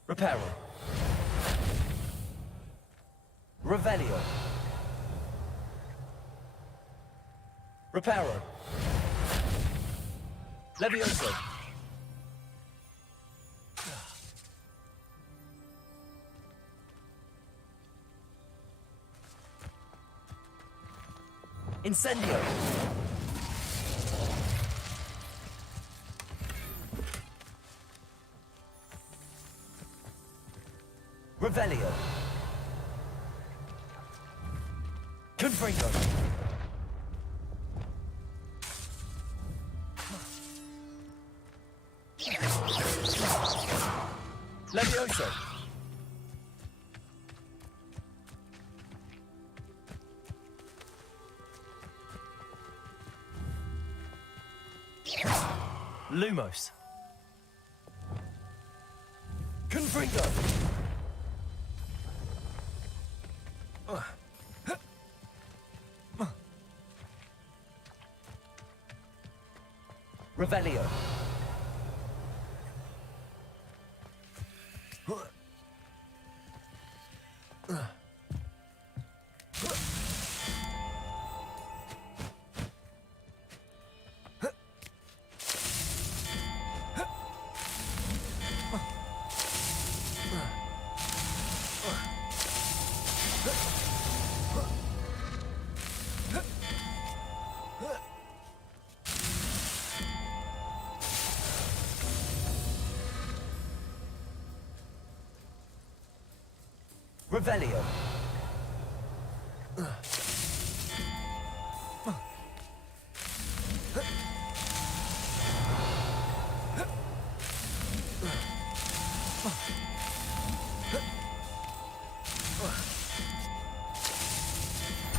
Reparo. Revelio. Reparo. Levioso. Incendio. Revelio. Confringo. Levioso. Lumos. Confringo. Revelio. Revelio.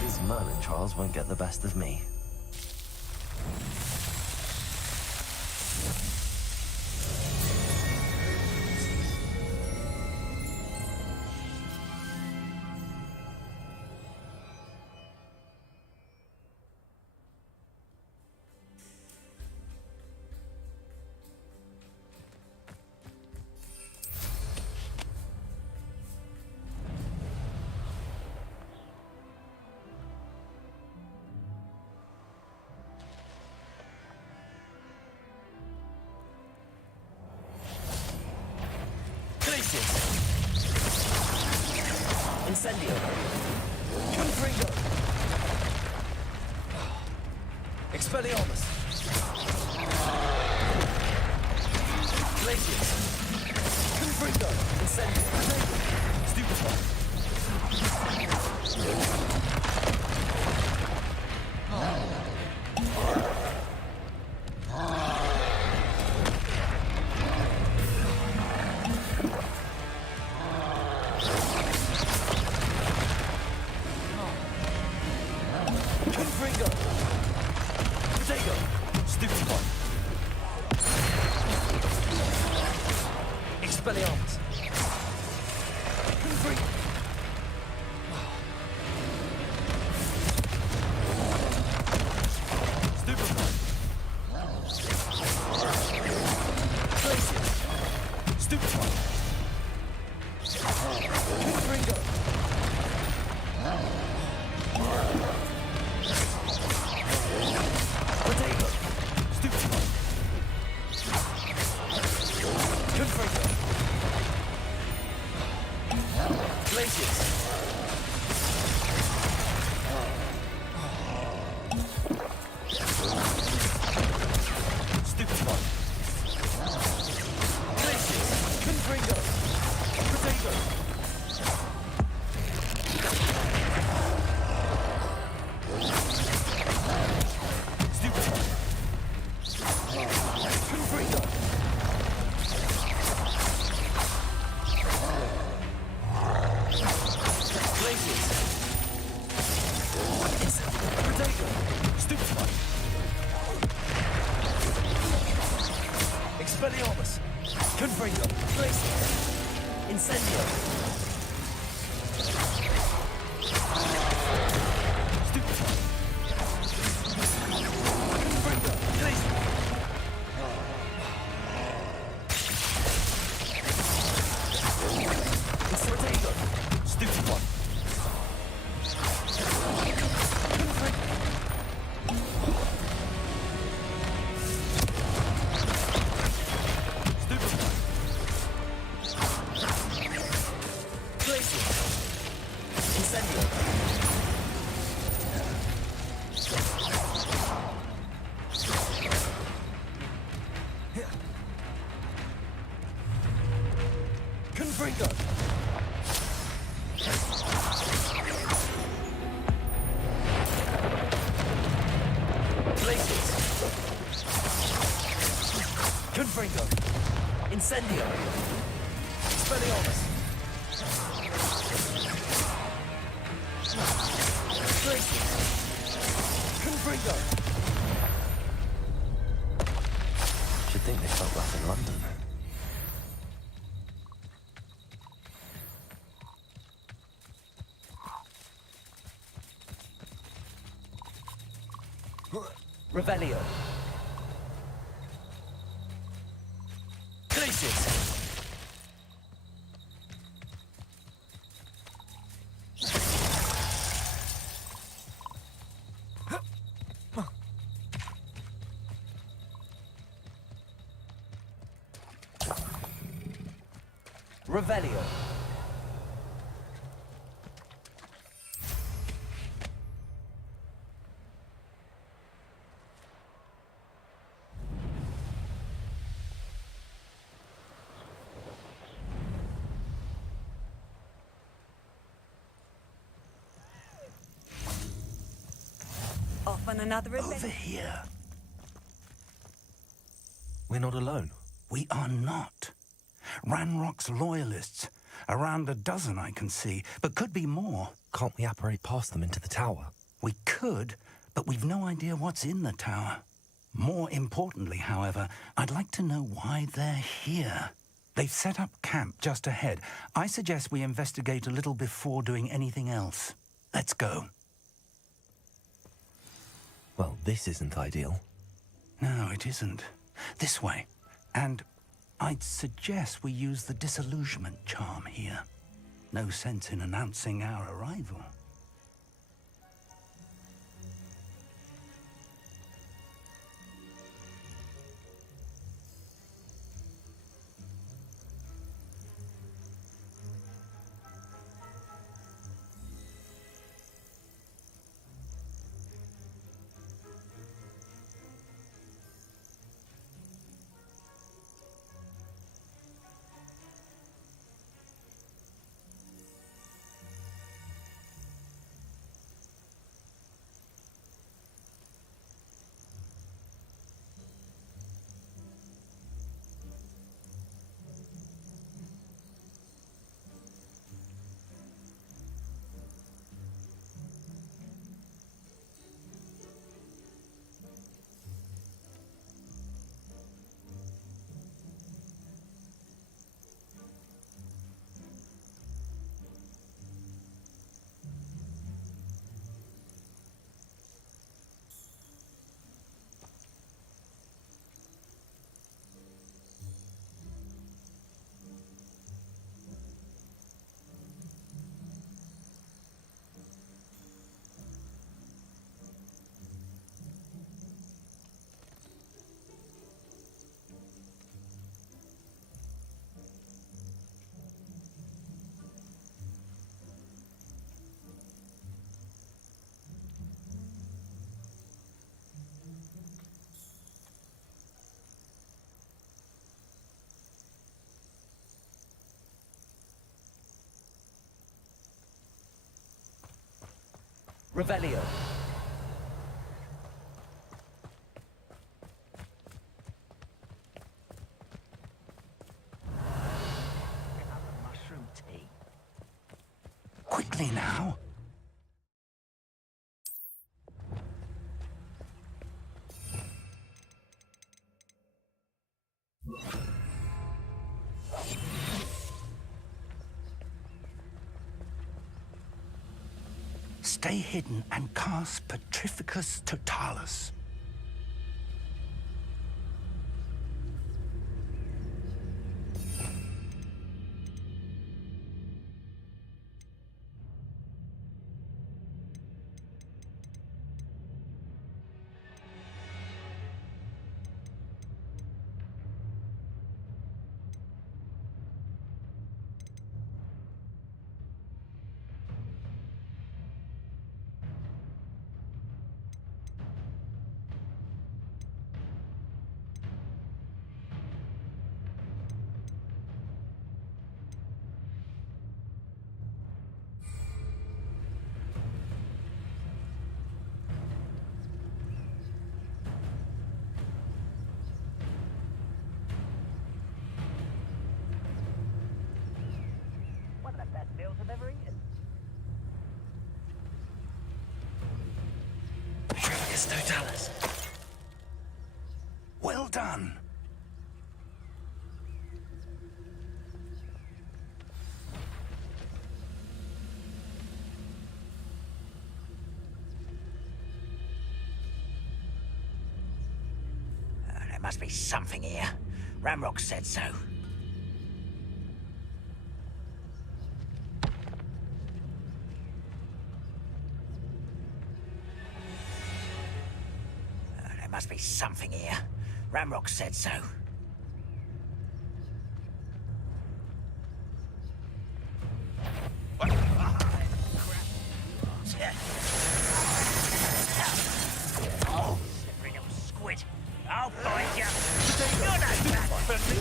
These Merlin trials won't get the best of me. Incendio. Confringo. Expelliarmus. Glacius. Confringo. Incendio. Stupefy. Confringo. Potato. Stupefy. Expelliarmus. Confringo. Stupefy. Glacius. Stupefy. Confringo. Potato. Stupefy. Confringo. Glacius. Stupefy. Glacius. Confringo. Potato. Stupefy. Confringo. Glacius. Potato. Stupefy. Expelliarmus. Confringo. Glacius. Incendio. Stupefy. Confringo. Glacius. Potato. Stupefy. Incendio. Confringo. Glacius. Confringo. Incendio. Expelliarmus. Glacius. Confringo. Should think they felt rough in London. Revelio. Glacius. Revelio. on another Over adventure. here. We're not alone. We are not. Ranrock's loyalists. Around a dozen I can see, but could be more. Can't we apparate past them into the tower? We could, but we've no idea what's in the tower. More importantly, however, I'd like to know why they're here. They've set up camp just ahead. I suggest we investigate a little before doing anything else. Let's go. Well, this isn't ideal. No, it isn't. This way. And I'd suggest we use the disillusionment charm here. No sense in announcing our arrival. Revelio. Mushroom tea. Quickly now. Stay hidden and cast Petrificus Totalis. One of the best meals I've ever eaten. Petrificus Totalis. Well done. There must be something here. Ramrock said so. There must be something here. Ramrock said so. Oh, slippery little squid. I'll find you. You're not bad for me.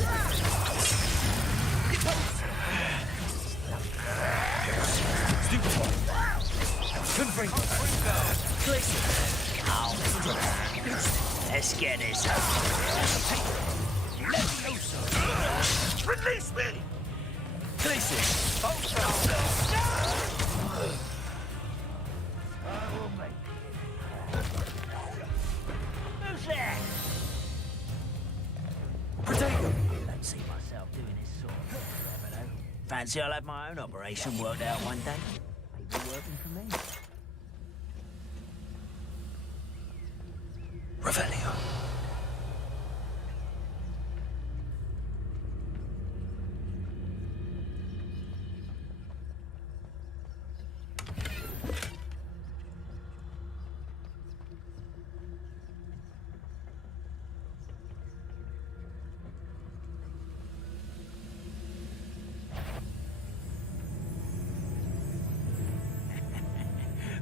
Stupid one. Couldn't bring. Listen. Oh, Trust me! Glacius! Who's there? Protego! Don't see myself doing this sort of thing forever, though. Fancy I'll have my own operation worked out one day. Maybe working for me. Revelio.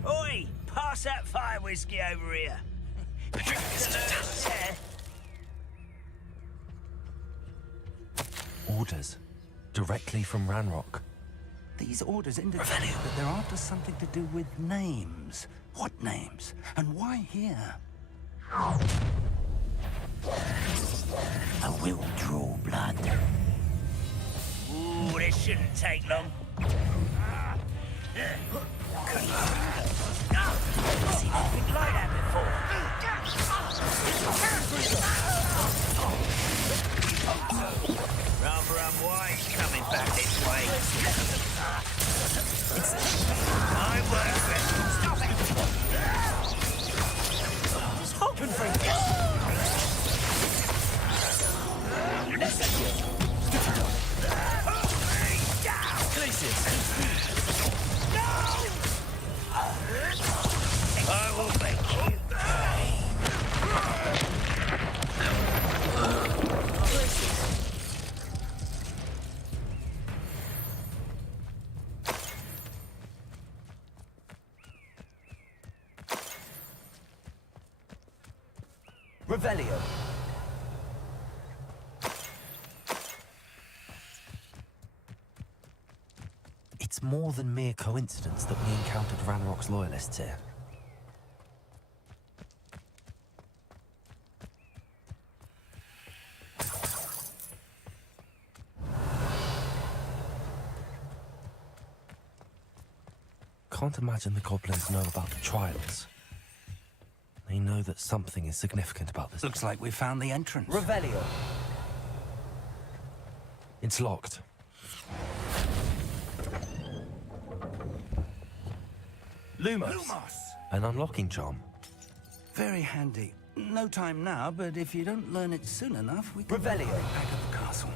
Oi! Pass that fire whiskey over here. Orders. Directly from Ranrock. These orders indicate that they're after something to do with names. What names? And why here? I will draw blood. Ooh, this shouldn't take long. Seen anything like that before. Rather unwise coming back this way. I work with. Stop it! Just hoping for it. Glacius! I will make you. Revelio. It's more than mere coincidence that we encountered Ranrock's loyalists here. Can't imagine the goblins know about the trials. They know that something is significant about this. Looks like we found the entrance. Revelio. It's locked. Lumos. An unlocking charm. Very handy. No time now, but if you don't learn it soon enough, we can Revelio. back at the castle.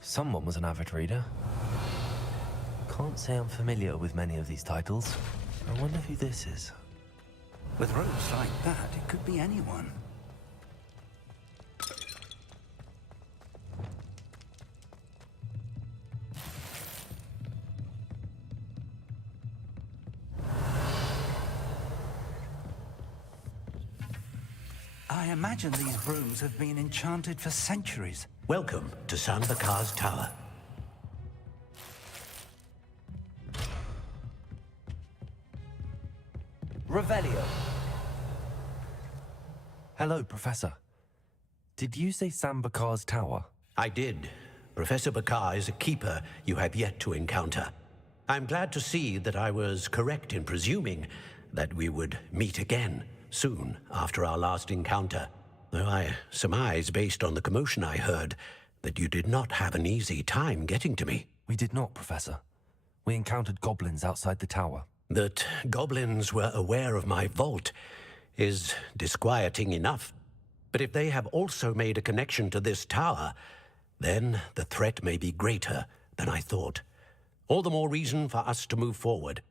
Someone was an avid reader. Can't say I'm familiar with many of these titles. I wonder who this is. With robes like that, it could be anyone. I imagine these brooms have been enchanted for centuries. Welcome to San Bakar's Tower. Revelio. Hello, Professor. Did you say Sam Bakar's tower? I did. Professor Bakar is a keeper you have yet to encounter. I'm glad to see that I was correct in presuming that we would meet again soon after our last encounter. Though I surmise, based on the commotion I heard, that you did not have an easy time getting to me. We did not, Professor. We encountered goblins outside the tower. That goblins were aware of my vault is disquieting enough. But if they have also made a connection to this tower, then the threat may be greater than I thought. All the more reason for us to move forward.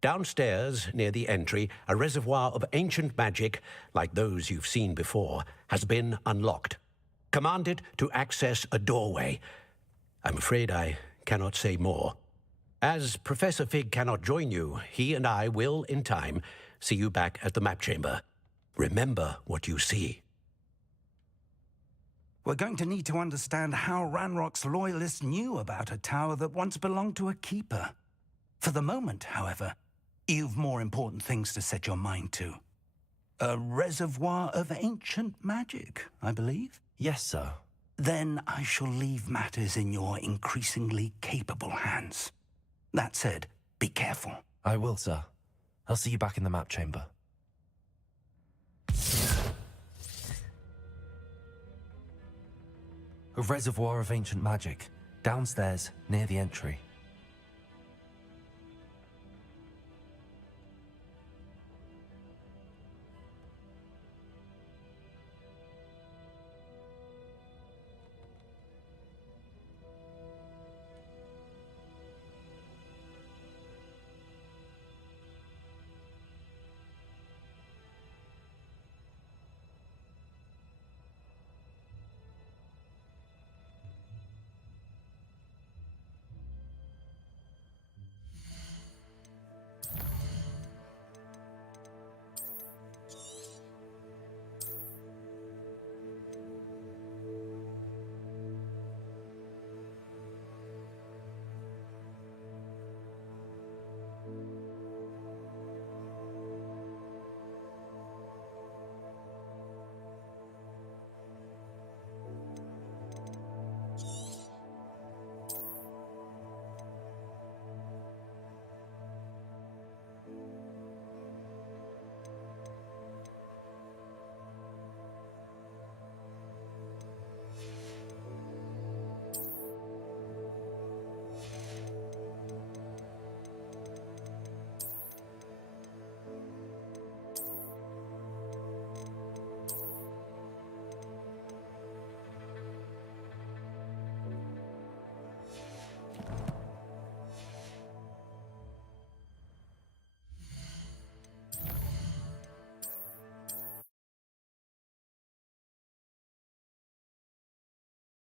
Downstairs, near the entry, a reservoir of ancient magic, like those you've seen before, has been unlocked. Commanded to access a doorway. I'm afraid I cannot say more. As Professor Fig cannot join you, he and I will, in time, see you back at the map chamber. Remember what you see. We're going to need to understand how Ranrock's loyalists knew about a tower that once belonged to a keeper. For the moment, however, you've more important things to set your mind to. A reservoir of ancient magic, I believe. Yes, sir. Then I shall leave matters in your increasingly capable hands. That said, be careful. I will, sir. I'll see you back in the map chamber. A reservoir of ancient magic, downstairs near the entry.